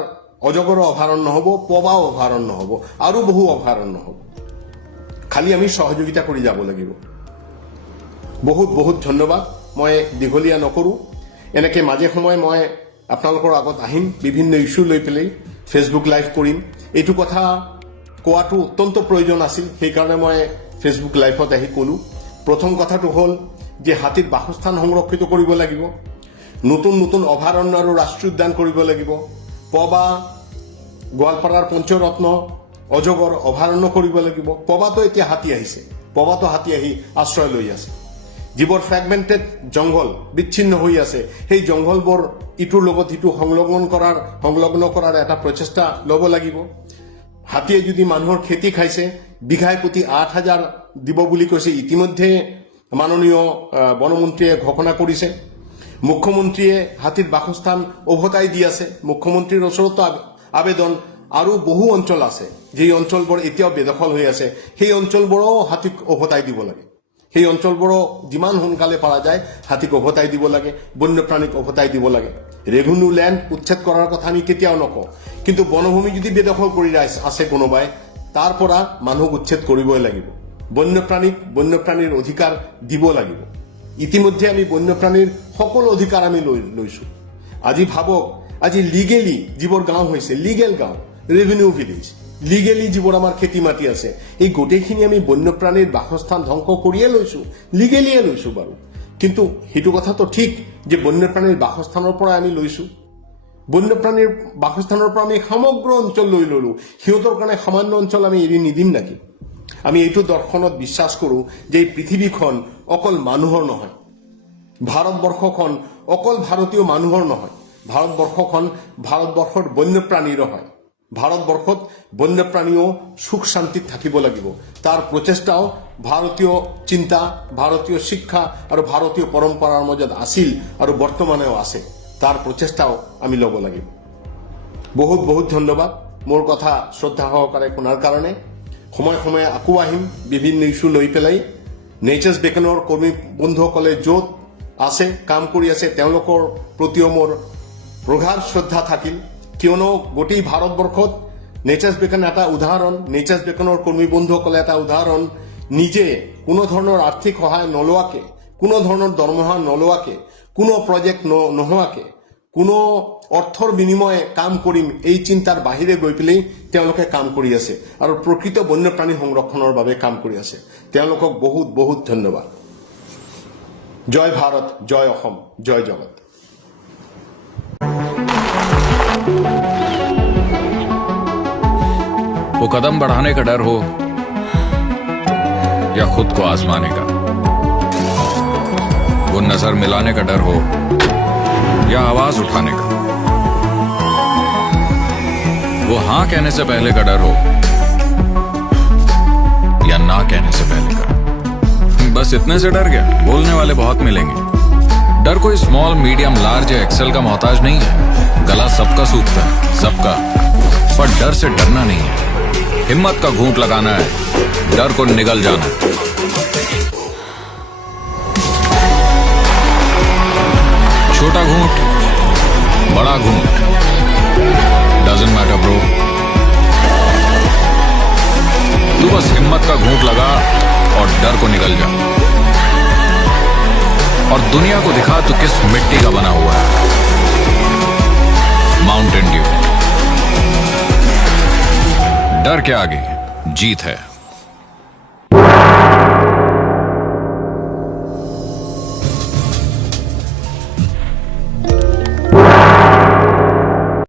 অজগৰ অভয়াৰণ্য হ'ব, পবা অভয়াৰণ্য হ'ব, আৰু বহু অভয়াৰণ্য হ'ব। খালি আমি সহযোগিতা কৰি যাব লাগিব। বহুত বহুত ধন্যবাদ। মই দীঘলীয়া নকৰো, এনেকে মাজে সময়ে মই আপোনালোকৰ আগত আহিম, বিভিন্ন ইস্যু লৈ পেলাই ফেচবুক লাইভ কৰিম। এইটো কথা কোৱাটো অত্যন্ত প্ৰয়োজন আছিল, সেইকাৰণে মই ফেচবুক লাইভত আহি ক'লো। প্ৰথম কথাটো হ'ল যে হাতীৰ বাসস্থান সংৰক্ষিত কৰিব লাগিব, নতুন নতুন অভয়াৰণ্য আৰু ৰাষ্ট্ৰীয় উদ্যান কৰিব লাগিব, পবা, গোৱালপাৰাৰ পঞ্চৰত্ন, অজগৰ অভয়াৰণ্য কৰিব লাগিব। পবাতো এতিয়া হাতী আহিছে, পবাতো হাতী আহি আশ্ৰয় লৈ আছে। যিবোৰ ফ্ৰেগমেণ্টেড জংঘল, বিচ্ছিন্ন হৈ আছে, সেই জংঘলবোৰ ইটোৰ লগত ইটো সংলগ্ন কৰাৰ এটা প্ৰচেষ্টা ল'ব লাগিব। হাতীয়ে যদি মানুহৰ খেতি খাইছে, বিঘাই প্ৰতি 8,000 দিব বুলি কৈছে, ইতিমধ্যে মাননীয় বনমন্ত্ৰীয়ে ঘোষণা কৰিছে। মুখ্যমন্ত্ৰীয়ে হাতীৰ বাসস্থান উভতাই দি আছে। মুখ্যমন্ত্ৰীৰ ওচৰতো আবেদন, আৰু বহু অঞ্চল আছে যেই অঞ্চলবোৰ এতিয়াও বেদখল হৈ আছে, সেই অঞ্চলবোৰো হাতীক উভতাই দিব লাগে। সেই অঞ্চলবোৰো যিমান সোনকালে পৰা যায় হাতীক উভতাই দিব লাগে, বন্যপ্ৰাণীক উভতাই দিব লাগে। ৰেভিনিউ লেণ্ড উচ্ছেদ কৰাৰ কথা আমি কেতিয়াও নকওঁ, কিন্তু বনভূমি যদি বেদখল কৰি আছে কোনোবাই, তাৰ পৰা মানুহক উচ্ছেদ কৰিবই লাগিব। বন্যপ্ৰাণীৰ অধিকাৰ দিব লাগিব। ইতিমধ্যে আমি বন্যপ্ৰাণীৰ সকলো অধিকাৰ আমি লৈছো। আজি ভাবক, আজি লিগেলি যিবোৰ গাঁও হৈছে, লিগেল গাঁও, ৰেভিনিউ ভিলেজ, লিগেলি যিবোৰ আমাৰ খেতি মাটি আছে, এই গোটেইখিনি আমি বন্যপ্ৰাণীৰ বাসস্থান ধ্বংস কৰিয়ে লৈছো, লিগেলিয়ে লৈছো বাৰু। কিন্তু সেইটো কথাটো ঠিক যে বন্যপ্ৰাণীৰ বাসস্থানৰ পৰা আমি লৈছো, বন্যপ্ৰাণীৰ বাসস্থানৰ পৰা আমি সমগ্ৰ অঞ্চল লৈ ললো, সিহঁতৰ কাৰণে সামান্য অঞ্চল আমি এৰি নিদিম নেকি? আমি এইটো দৰ্শনত বিশ্বাস কৰো যে এই পৃথিৱীখন অকল মানুহৰ নহয়, ভাৰতবৰ্ষখন অকল ভাৰতীয় মানুহৰ নহয়, ভাৰতবৰ্ষখন ভাৰতবৰ্ষৰ বন্যপ্ৰাণীৰো হয়। ভাৰতবৰ্ষত বন্যপ্ৰাণীও সুখ শান্তিত থাকিব লাগিব। তাৰ প্ৰচেষ্টাও ভাৰতীয় চিন্তা, ভাৰতীয় শিক্ষা আৰু ভাৰতীয় পৰম্পৰাৰ মাজত আছিল আৰু বৰ্তমানেও আছে। তাৰ প্ৰচেষ্টাও আমি ল'ব লাগিব। বহুত বহুত ধন্যবাদ মোৰ কথা শ্ৰদ্ধা সহকাৰে শুনাৰ কাৰণে। সময়ে সময়ে আকৌ আহিম বিভিন্ন ইস্যু লৈ পেলাই। নেচাৰ্ছ বেকনৰ কৰ্মী বন্ধুসকলে য'ত আছে, কাম কৰি আছে, তেওঁলোকৰ প্ৰতিও মোৰ প্ৰগাঢ় শ্ৰদ্ধা থাকিল। কিয়নো গোটেই ভাৰতবৰ্ষত নেচাৰ্ছ বেকন এটা উদাহৰণ, নেচাৰ্ছ বেকনৰ কৰ্মী বন্ধুসকলে এটা উদাহৰণ, নিজে কোনো ধৰণৰ আৰ্থিক সহায় নলোৱাকে, কোনো ধৰণৰ দৰমহা নলোৱাকে, কোনো প্ৰজেক্ট নোহোৱাকে, কোনো অৰ্থৰ বিনিময়ে কাম কৰিম এই চিন্তাৰ বাহিৰে গৈ পেলাই তেওঁলোকে কাম কৰি আছে আৰু প্ৰকৃত বন্যপ্ৰাণী সংৰক্ষণৰ বাবে কাম কৰি আছে। তেওঁলোকক বহুত বহুত ধন্যবাদ। জয় ভাৰত, জয় অসম, জয় জগত। वो कदम बढ़ाने का डर हो या खुद को आजमाने का, वो नजर मिलाने का डर हो या आवाज उठाने का, वो हां कहने से पहले का डर हो या ना कहने से पहले का। बस इतने से डर गया? बोलने वाले बहुत मिलेंगे। डर कोई स्मॉल, मीडियम, लार्ज या एक्सेल का मोहताज नहीं है। गला सबका सूखता है, सबका, पर डर से डरना नहीं है। हिम्मत का घूंट लगाना है, डर को निगल जाना है। छोटा घूंट, बड़ा घूंट, डजंट मैटर ब्रो। तू बस हिम्मत का घूंट लगा और डर को निगल जा, और दुनिया को दिखा तू किस मिट्टी का बना हुआ है। Mountain Dew. डर के आगे जीत है।